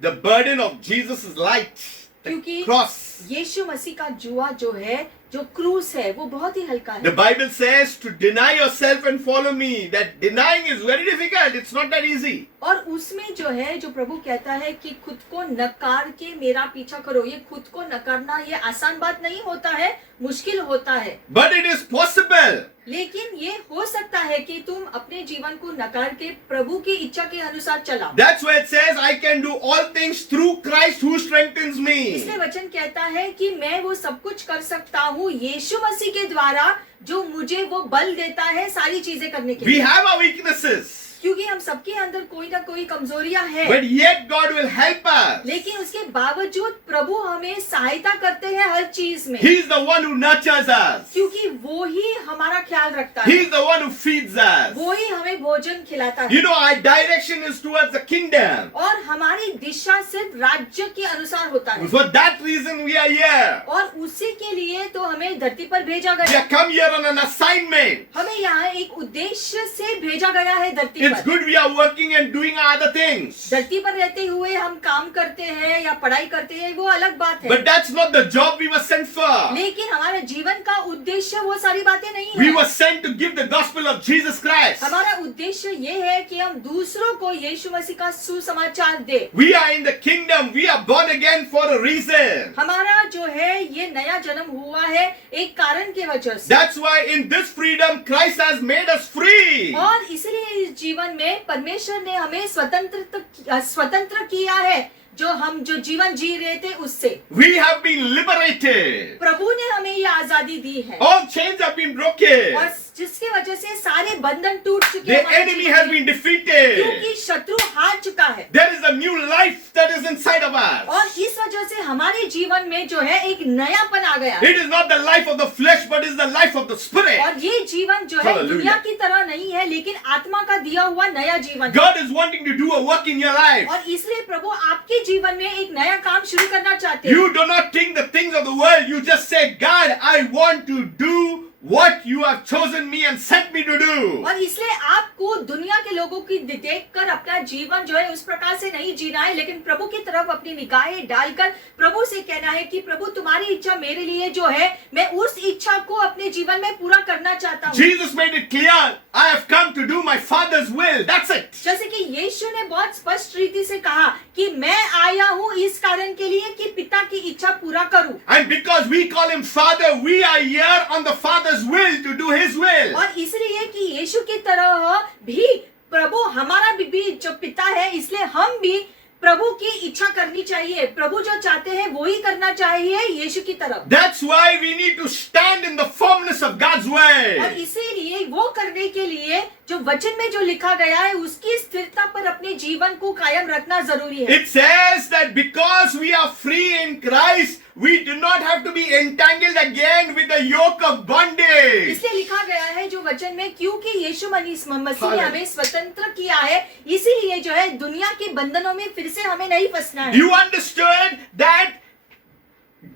the burden of Jesus is light. The क्योंकि cross. यीशु मसीह का जुआ जो है, जो क्रूस है, वो बहुत ही हल्का है। The Bible says to deny yourself and follow me. That denying is very difficult. It's not that easy. और उसमें जो है जो प्रभु कहता है कि खुद को नकार के मेरा पीछा करो, ये खुद को नकारना ये आसान बात नहीं होता है, मुश्किल होता है। But it is possible. लेकिन ये हो सकता है कि तुम अपने जीवन को नकार के प्रभु की इच्छा के अनुसार चलाओ। That's why it says, I can do all things through Christ who strengthens me. इसलिए वचन कहता है कि मैं वो सब कुछ कर सकता हूँ यीशु मसीह के द्वारा जो मुझे वो बल देता है सारी चीजें करने के We लिए। have our weaknesses. क्योंकि हम सबके अंदर कोई ना कोई कमजोरियां हैं, But yet God will help us. लेकिन उसके बावजूद प्रभु हमें सहायता करते हैं हर चीज में, He is the one who nurtures us. क्योंकि वो ही हमारा ख्याल रखता He है, is the one who feeds us. वो ही हमें भोजन खिलाता You है, know, our direction is towards the kingdom. और हमारी दिशा सिर्फ राज्य के अनुसार होता है, For that reason we are here. और उसी के लिए तो हमें धरती पर भेजा We गया, have come here on an assignment. हमें यहाँ एक उद्देश्य से भेजा गया है धरती It's पर। good we are working and doing other things. धरती पर रहते हुए हम काम करते हैं या पढ़ाई करते हैं, वो अलग बात है, But that's not the job we were sent for. लेकिन हमारे जीवन का उद्देश्य वो सारी बातें नहीं We है। were sent to give the gospel of Jesus Christ. हमारा उद्देश्य ये है कि हम दूसरों को यीशु मसीह का सुसमाचार दे। We are in the kingdom. We are born again for a reason. हमारा जो है ये नया जन्म हुआ है एक कारण की वजह से, That's why in this freedom Christ has made us free. और इसलिए इस जीवन में परमेश्वर ने हमें स्वतंत्र किया है, जो जीवन जी रहे थे उससे। We have been liberated. प्रभु ने हमें ये आजादी दी है, All chains have been broken. और जिसकी वजह से सारे बंधन टूट चुके The हैं हमारे enemy जीवन has में, been defeated. क्योंकि शत्रु हार चुका है, There is a new life that is inside of us. और इस वजह से हमारे जीवन में जो है एक नयापन आ गया है, It is not the life of the flesh, but it is the life of the spirit. और ये जीवन जो है Hallelujah. दुनिया की तरह नहीं है, लेकिन आत्मा का दिया हुआ नया जीवन है। God is wanting to do a work in your life. और इसलिए प्रभु आपके जीवन में एक नया काम शुरू करना चाहते हैं। You do not think the things of the world. You just say, God, I want to do what you have chosen me and sent me to do. और इसलिए आपको दुनिया के लोगों की देखकर अपना जीवन जो है उस प्रकार से नहीं जीना है, लेकिन प्रभु की तरफ अपनी निगाहें डालकर प्रभु से कहना है कि प्रभु तुम्हारी इच्छा मेरे लिए जो है, मैं उस इच्छा को अपने जीवन में पूरा करना चाहता हूँ। Jesus made it clear, I have come to do my Father's will. That's it. जैसे कि यीशु ने बहुत स्पष्ट रीति से कहा कि मैं आया हूँ इस कारण के लिए कि पिता की इच्छा पूरा करूं, And because we call him Father, we are here on the Father's will to do his will. और इसलिए कि यीशु की तरह भी प्रभु हमारा भी जो पिता है, इसलिए हम भी प्रभु की इच्छा करनी चाहिए। प्रभु जो चाहते हैं वो ही करना चाहिए यीशु की तरफ। That's why we need to stand in the firmness of God's और way. इसीलिए वो करने के लिए जो वचन में जो लिखा गया है उसकी स्थिरता पर अपने जीवन को कायम रखना जरूरी है। It says that because we are free in Christ, we do not have to be entangled again with the yoke of bondage. इसलिए लिखा गया है जो वचन में, क्योंकि यीशु मसीह ने Hallelujah. हमें स्वतंत्र किया है, इसीलिए जो है दुनिया के बंधनों में फिर से हमें नहीं फंसना है। You understood that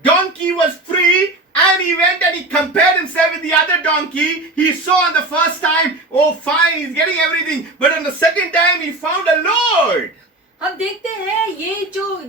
donkey was free and he went and he compared himself with the other donkey. He saw on the first time, oh fine, he's getting everything. But on the second time, he found a Lord. हम देखते हैं ये जो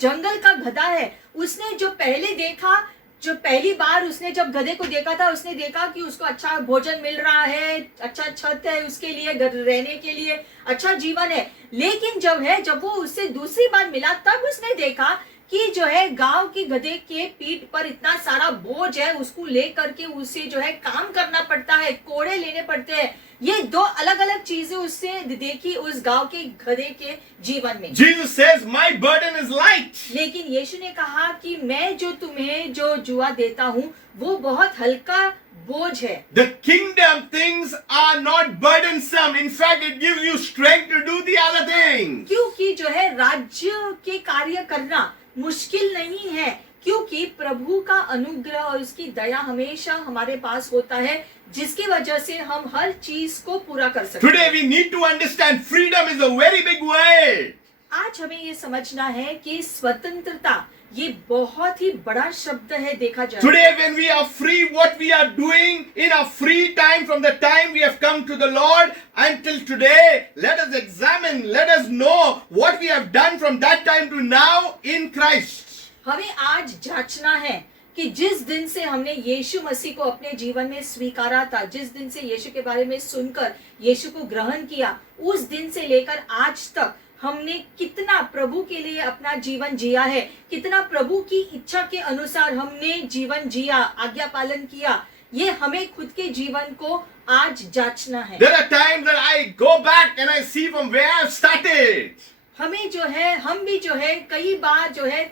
जंगल का गधा है, उसने जो पहले देखा, जो पहली बार उसने जब गधे को देखा था, उसने देखा कि उसको अच्छा भोजन मिल रहा है, अच्छा छत है उसके लिए, घर रहने के लिए अच्छा जीवन है। लेकिन जब वो उससे दूसरी बार मिला, तब उसने देखा कि जो है गांव की गधे के पीठ पर इतना सारा बोझ है, उसको ले करके उसे जो है काम करना पड़ता है, कोड़े लेने पड़ते हैं। ये दो अलग अलग चीजें उससे देखी उस गांव के गधे के जीवन में। Jesus says, my burden is light. लेकिन यीशु ने कहा कि मैं जो तुम्हें जो जुआ देता हूँ वो बहुत हल्का बोझ है। The kingdom things are not burdensome. In fact, it gives you strength to do the other things. क्योंकि जो है राज्य के कार्य करना मुश्किल नहीं है, क्योंकि प्रभु का अनुग्रह और उसकी दया हमेशा हमारे पास होता है, जिसकी वजह से हम हर चीज को पूरा कर सकते हैं। Today we need to understand freedom is a very big word. आज हमें ये समझना है कि स्वतंत्रता ये बहुत ही बड़ा शब्द है। देखा जाए Today when we are free, what we are doing in our free time from the time we have come to the Lord until today, let us examine, let us know what we have done from that time to now in Christ. हमें आज जांचना है कि जिस दिन से हमने यीशु मसीह को अपने जीवन में स्वीकारा था, जिस दिन से यीशु के बारे में सुनकर यीशु को ग्रहण किया, उस दिन से लेकर आज तक हमने कितना प्रभु के लिए अपना जीवन जिया है, कितना प्रभु की इच्छा के अनुसार हमने जीवन जिया, आज्ञा पालन किया, ये हमें खुद के जीवन को आज जांचना है। There are times that I go back and I see from where I have started. हमें जो है, हम भी जो है कई बार जो है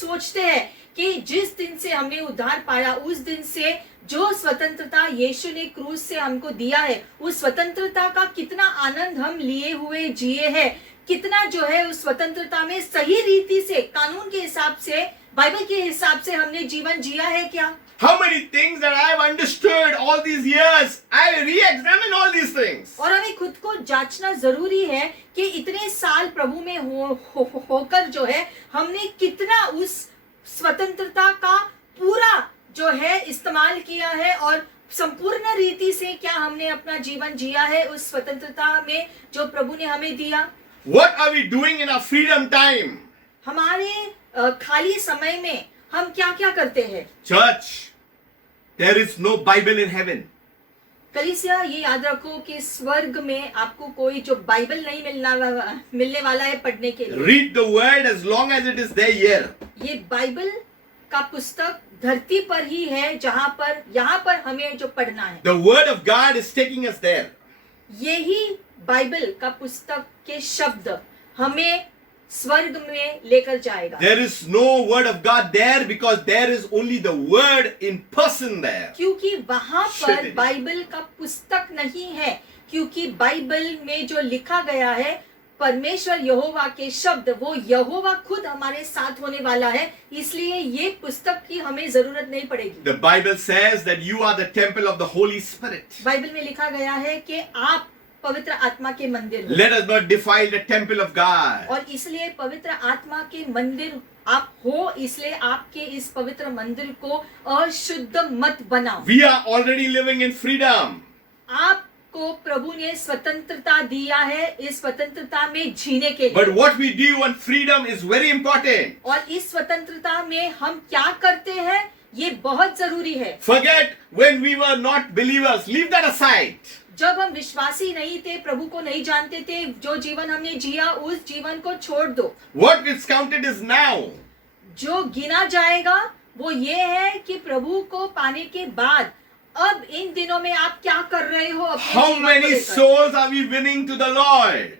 सोचते हैं कि जिस दिन से हमने उद्धार पाया, उस दिन से जो स्वतंत्रता यीशु ने क्रूस से हमको दिया है, उस स्वतंत्रता का कितना आनंद हम लिए हुए जिए हैं, कितना जो है उस स्वतंत्रता में सही रीति से, कानून के हिसाब से, बाइबल के हिसाब से हमने जीवन जिया है क्या? How many things that I have understood all these years, I re-examine all these things. और हमें खुद को जांचना जरूरी है कि इतने साल प्रभु में होकर जो है हमने कितना उस स्वतंत्रता का पूरा जो है इस्तेमाल किया है और संपूर्ण रीति से क्या हमने अपना जीवन जिया है उस स्वतंत्रता में जो प्रभु ने हमें दिया। What are we doing in our freedom time? हमारे खाली समय में हम क्या क्या करते हैं? Church, there is no Bible in heaven. कलीसिया, ये याद रखो कि स्वर्ग में आपको कोई जो बाइबल नहीं मिलने वाला है पढ़ने के लिए। Read the word as long as it is there here. ये बाइबल का पुस्तक धरती पर ही है यहाँ पर हमें जो पढ़ना है। The word of God is taking us there. यही बाइबल का पुस्तक के शब्द हमें स्वर्ग में लेकर जाएगा। There is no word of God there because there is only the word in person there. क्योंकि वहां पर बाइबल का पुस्तक नहीं है, क्योंकि बाइबल में जो लिखा गया है परमेश्वर यहोवा के शब्द, वो यहोवा खुद हमारे साथ होने वाला है, इसलिए ये पुस्तक की हमें जरूरत नहीं पड़ेगी। The Bible says that you are the temple of the Holy Spirit. Bible में लिखा गया है कि आप पवित्र आत्मा के मंदिर हो। Let us not defile the temple of God. और इसलिए पवित्र आत्मा के मंदिर आप हो, इसलिए आपके इस पवित्र मंदिर को अशुद्ध मत बनाओ। We are already living in freedom. आपको प्रभु ने स्वतंत्रता दिया है इस स्वतंत्रता में जीने के लिए। But what we do on freedom is very important. और इस स्वतंत्रता में हम क्या करते हैं ये बहुत जरूरी है। Forget when we were not believers. Leave that aside. जब हम विश्वासी नहीं थे, प्रभु को नहीं जानते थे, जो जीवन हमने जिया उस जीवन को छोड़ दो। What is counted is now. जो गिना जाएगा वो ये है कि प्रभु को पाने के बाद अब इन दिनों में आप क्या कर रहे हो अपने How जीवन को many लेकर। souls are we winning to the Lord?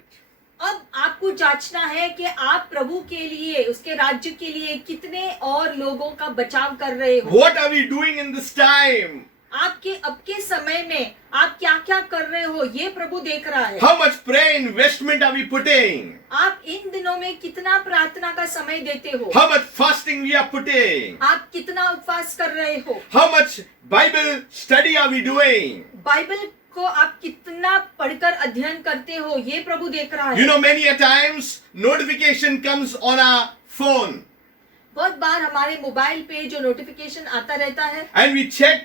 अब आपको जांचना है कि आप प्रभु के लिए, उसके राज्य के लिए कितने और लोगों का बचाव कर रहे हो। What are we doing in this time? आपके अब के समय में आप क्या क्या कर रहे हो ये प्रभु देख रहा है। How much prayer investment are we putting? आप इन दिनों में कितना प्रार्थना का समय देते हो। How much fasting we are putting? आप कितना उपवास कर रहे हो। How much Bible study are we doing? Bible को आप कितना पढ़कर अध्ययन करते हो ये प्रभु देख रहा है। You know, many a times notification comes on our phone. बहुत बार हमारे मोबाइल पे जो नोटिफिकेशन आता रहता है And we check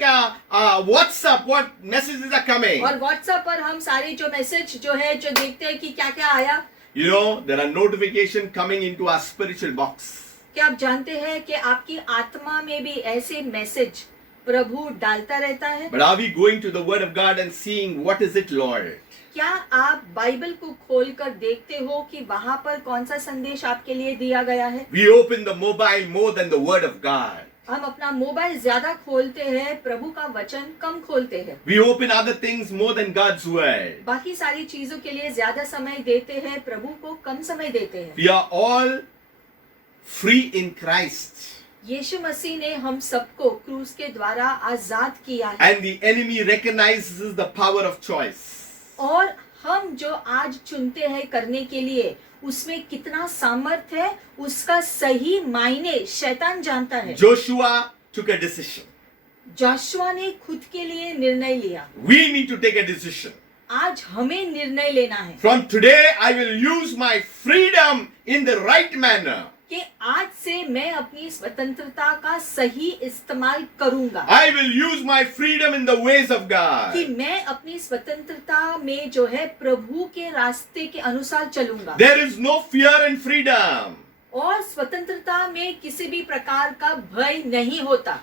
WhatsApp, what messages are coming. और व्हाट्सएप पर हम सारे जो मैसेज जो है जो देखते हैं कि क्या क्या आया। You know, there are notifications coming into our spiritual box. क्या आप जानते हैं कि आपकी आत्मा में भी ऐसे मैसेज प्रभु डालता रहता है। But are we going to the Word of God and seeing what is it, Lord? क्या आप बाइबल को खोलकर देखते हो कि वहाँ पर कौन सा संदेश आपके लिए दिया गया है। We open the mobile more than the Word of God. हम अपना मोबाइल ज्यादा खोलते हैं, प्रभु का वचन कम खोलते हैं। We open other things more than God's Word. बाकी सारी चीजों के लिए ज्यादा समय देते हैं, प्रभु को कम समय देते हैं। We are all free in Christ. यीशु मसीह ने हम सबको क्रूस के द्वारा आजाद किया है। And the enemy recognizes the power of choice. और हम जो आज चुनते हैं करने के लिए उसमें कितना सामर्थ्य है उसका सही मायने शैतान जानता है। Joshua took a decision. Joshua ने खुद के लिए निर्णय लिया। We need to take a decision. आज हमें निर्णय लेना है From today, I will use my freedom in the right manner. कि आज से मैं अपनी स्वतंत्रता का सही इस्तेमाल करूंगा। I will use my freedom in the ways of God. कि मैं अपनी स्वतंत्रता में जो है प्रभु के रास्ते के अनुसार चलूंगा। There is no fear in freedom. और स्वतंत्रता में किसी भी प्रकार का भय नहीं होता।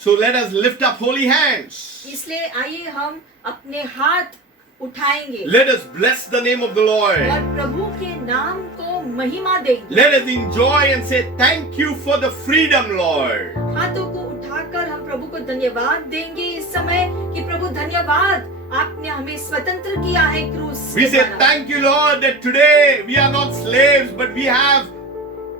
So let us lift up holy hands. इसलिए आइए हम अपने हाथ उठाएंगे Let us bless the name of the Lord. और प्रभु के नाम को महिमा देंगे। Let us enjoy and say thank you for the freedom, Lord. हाथों को उठाकर हम प्रभु को धन्यवाद देंगे इस समय कि प्रभु धन्यवाद, आपने हमें स्वतंत्र किया है क्रूस We के say द्वारा। thank you, Lord, that today we are not slaves, but we have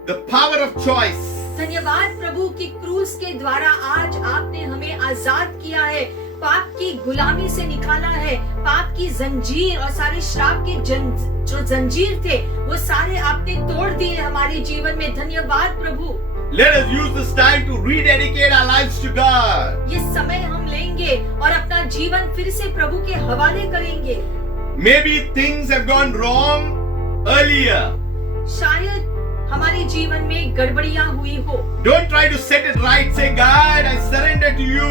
the power of choice. धन्यवाद प्रभु कि क्रूस के द्वारा आज आपने हमें आजाद किया है, पाप की गुलामी से निकाला है, पाप की जंजीर और सारे श्राप के जो जंजीर थे वो सारे आपने तोड़ दिए हमारे जीवन में। धन्यवाद प्रभु। Let us use this time to rededicate our lives to God. ये समय हम लेंगे और अपना जीवन फिर से प्रभु के हवाले करेंगे। Maybe things have gone wrong earlier. शायद हमारे जीवन में गड़बड़ियां हुई हो। Don't try to set it right. Say, God, I surrender to you.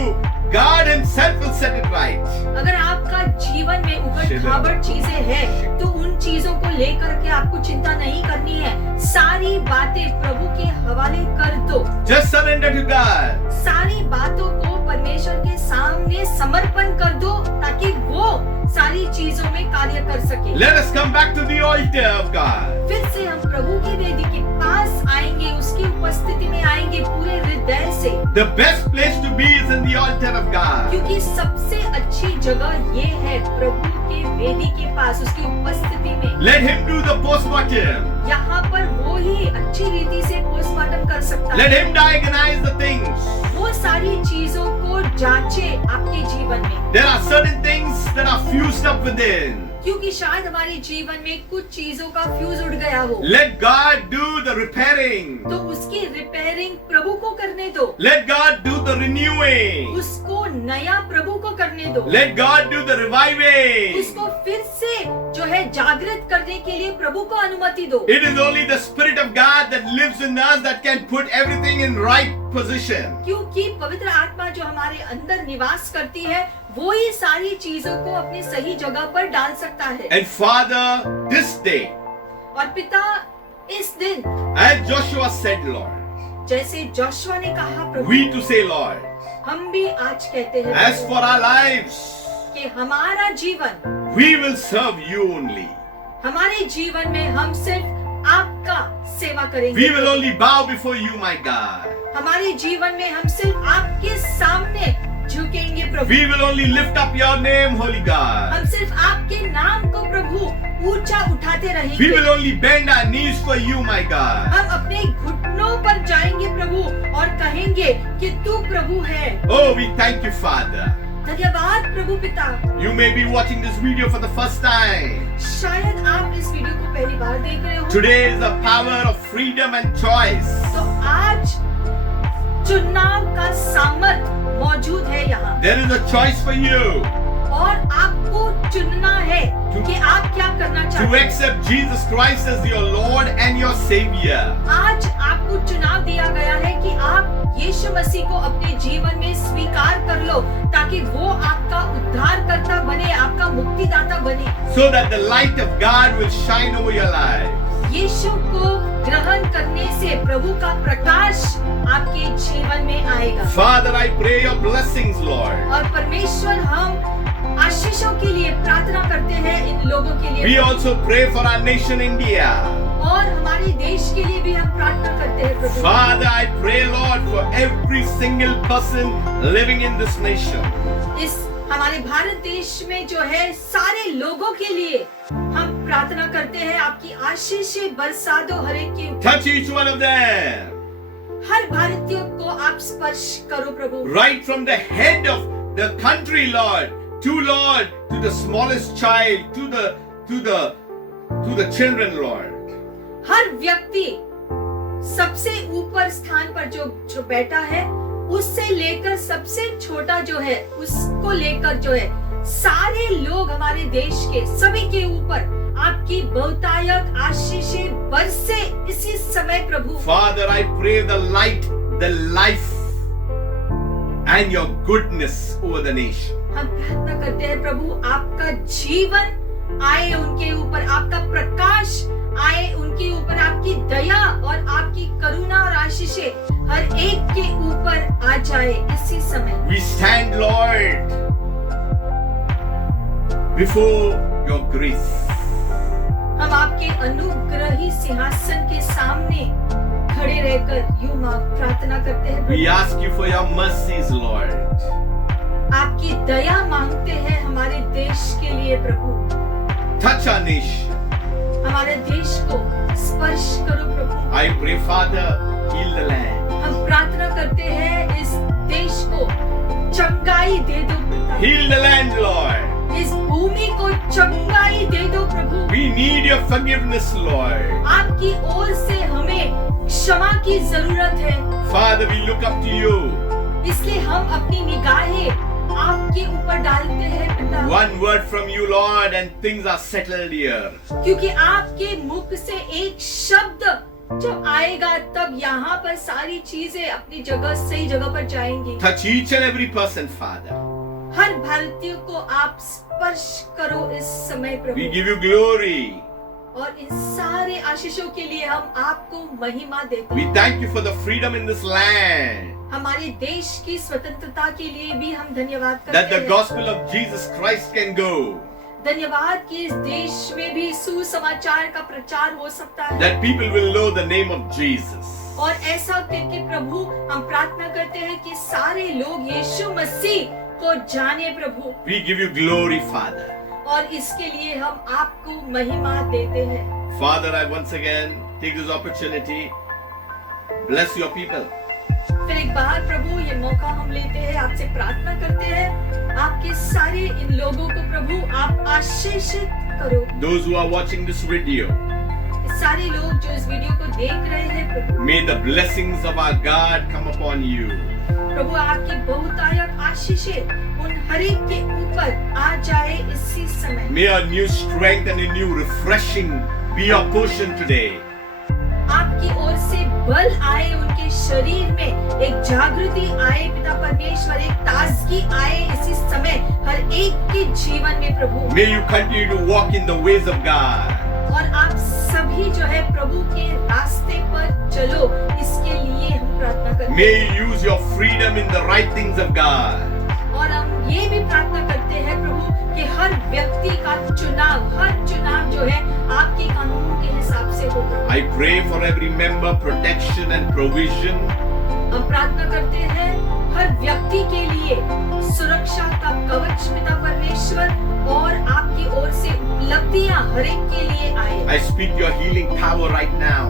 God Himself will set it right. अगर आपका जीवन में उबड़ खाबड़ चीजें हैं तो उन चीजों को लेकर के आपको चिंता नहीं करनी है। सारी बातें प्रभु के हवाले कर दो। Just surrender to God. सारी बातों को परमेश्वर के सामने समर्पण कर दो ताकि वो सारी चीजों में कार्य कर सके। Let us come back to the altar of God. फिर से हम प्रभु की वेदी के पास आएंगे, उसकी उपस्थिति में आएंगे पूरे हृदय से। The best place to be is in the altar of God. क्योंकि सबसे अच्छी जगह ये है प्रभु के वेदी के पास, उसकी उपस्थिति में। Let Him do the postmortem. यहाँ पर वो ही अच्छी रीति से पोस्टमार्टम कर सकता Let है। Him diagnose the things. वो सारी चीजों को जांचे आपके जीवन में। There are certain things that are fused up within. क्योंकि शायद हमारे जीवन में कुछ चीजों का फ्यूज उड़ गया हो। Let God do the repairing. तो उसकी रिपेयरिंग प्रभु को करने दो। Let God do the renewing. उसको नया प्रभु को करने दो। Let God do the reviving. उसको फिर से जो है जागृत करने के लिए प्रभु को अनुमति दो। It is only the Spirit of God that lives in us that can put everything in right position. क्योंकि पवित्र आत्मा जो हमारे अंदर निवास करती है वो ही सारी चीजों को अपनी सही जगह पर डाल सकता है। And Father, this day, और पिता इस दिन as Joshua said, Lord, जैसे जोशुआ ने कहा प्रभु, we to say, Lord, हम भी आज कहते हैं as for our lives, कि हमारा जीवन, we will serve you only. हमारे जीवन में हम सिर्फ आपका सेवा करेंगे। We will only bow before you, my God. हमारे जीवन में हम सिर्फ आपके सामने झुकेंगे प्रभु। We will only lift up your name, Holy God. हम सिर्फ आपके नाम को प्रभु ऊंचा उठाते We रहेंगे। will only bend our knees for you, my God. हम अपने घुटनों पर जाएंगे प्रभु और कहेंगे कि तू प्रभु है। Oh, we thank you, Father. धन्यवाद प्रभु पिता। You may be watching this video for the first time. शायद आप इस वीडियो को पहली बार देख रहे हो। Today is the power of freedom and choice. तो आज चुनाव का सामर्थ मौजूद है यहाँ। There is a choice for you और आपको चुनना है कि आप क्या करना to चाहते हैं। accept Jesus Christ as your Lord and your Savior. आज आपको चुनाव दिया गया है कि आप यीशु मसीह को अपने जीवन में स्वीकार कर लो ताकि वो आपका उद्धारकर्ता बने, आपका मुक्तिदाता बने। So that the light of God will shine over your life. यीशु को ग्रहण करने से प्रभु का प्रकाश आपके जीवन में आएगा। Father, I pray your blessings, Lord. और परमेश्वर हम आशीषों के लिए प्रार्थना करते हैं इन लोगों के We लिए। also pray for our nation, India. और हमारे देश के लिए भी हम प्रार्थना करते हैं प्रभु। Father, I pray, Lord, for every single person living in this nation. इस हमारे भारत देश में जो है सारे लोगों के लिए हम प्रार्थना करते हैं, आपकी आशीषें बरसा दो हर एक के ऊपर। Touch each one of them. हर भारतीयों को आप स्पर्श करो प्रभु। Right from the head of the country, Lord, to the smallest child, to the children, Lord. हर व्यक्ति सबसे ऊपर स्थान पर जो बैठा है उससे लेकर सबसे छोटा जो है उसको लेकर जो है सारे लोग हमारे देश के सभी के ऊपर आपकी बहुतायत आशीषें बरसे इसी समय प्रभु। Father, I pray the light, the life, and your goodness over the nation. हम प्रार्थना करते हैं प्रभु आपका जीवन आए उनके ऊपर, आपका प्रकाश आए उनके ऊपर, आपकी दया और आपकी करुणा और आशीषें हर एक के ऊपर आ जाए इसी समय। We stand, Lord, before your grace. हम आपके अनुग्रही सिंहासन के सामने खड़े रहकर यूं प्रार्थना करते हैं We Prabhu. ask you for your mercies, Lord. आपकी दया मांगते हैं हमारे देश के लिए प्रभु। Touch our nation. हमारे देश को स्पर्श करो प्रभु। I pray, Father, Heal the land. हम प्रार्थना करते हैं इस देश को चंगाई दे दो पिता। Heal the land, Lord. इस भूमि को चंगाई दे दो प्रभु। We need your forgiveness, Lord. आपकी ओर से हमें क्षमा की जरूरत है, Father, we look up to you. इसलिए हम अपनी निगाहें आपके ऊपर डालते हैं पिता। One word from you, Lord, and things are settled here. क्योंकि आपके मुख से एक शब्द जब आएगा तब यहाँ पर सारी चीजें अपनी जगह सही जगह पर जाएंगी। Touch each and every person, Father. हर भारतीय को आप स्पर्श करो इस समय We Prabhu, give you glory. और इन सारे आशीषों के लिए हम आपको महिमा देते We हैं। thank you for the freedom in this land. हमारे देश की स्वतंत्रता के लिए भी हम धन्यवाद That करते the हैं। gospel of Jesus Christ can go. धन्यवाद कि इस देश में भी सुसमाचार का प्रचार हो सकता है, That people will know the name of Jesus. और ऐसा करके प्रभु हम प्रार्थना करते हैं कि सारे लोग यीशु मसीह को जाने प्रभु, We give you glory, Father. और इसके लिए हम आपको महिमा देते हैं। Father, I once again take this opportunity. Bless your people. फिर एक बार प्रभु ये मौका हम लेते हैं, आपसे प्रार्थना करते हैं, आपके सारे इन लोगों को प्रभु आप आशीषित करो। Those who are watching this video, सारे लोग जो इस वीडियो को देख रहे हैं प्रभु, may the blessings of our God come upon you. प्रभु आपकी बहुतायत आशीषें उन हर एक के ऊपर आ जाए इसी समय। May a new strength and a new refreshing be your portion today. आपकी ओर से बल आए उनके शरीर में, एक जागृति आए पिता परमेश्वर, एक ताजगी आए इसी समय हर एक के जीवन में प्रभु। May you continue to walk in the ways of God. और आप सभी जो है प्रभु के रास्ते पर चलो, इसके लिए हम प्रार्थना करते May हैं। you use your freedom in the right things of God. और हम ये भी प्रार्थना करते हैं प्रभु कि हर व्यक्ति का चुनाव, हर चुनाव जो है आपके कानूनों के हिसाब से हो प्रभु। I pray for every member protection and provision. हम प्रार्थना करते हैं हर व्यक्ति के लिए सुरक्षा का कवच पिता परमेश्वर, और आपकी ओर से उपलब्धियां हर एक के लिए आए। I speak your healing power right now.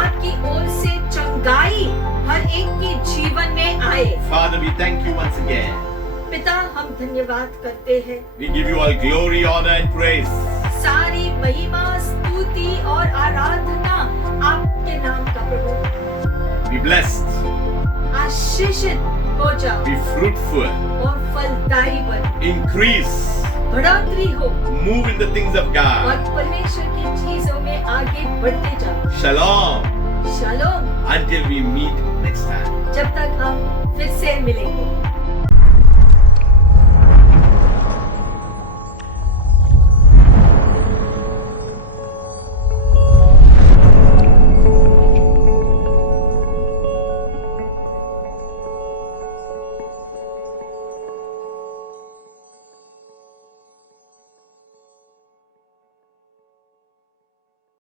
आपकी ओर से चंगाई हर एक के जीवन में आए। Father, we thank you once again. पिता हम धन्यवाद करते हैं, We give you all glory, honor and praise. सारी महिमा स्तुति और आराधना आपके नाम का प्रभु। Be blessed. आशीषित हो जाओ Be fruitful. और फलदायी बनो, Increase. बढ़ोतरी हो, Move in the things of और God. परमेश्वर की चीजों में आगे बढ़ते जाओ। Shalom. Shalom. Until we meet next time. जब तक हम फिर से मिलेंगे।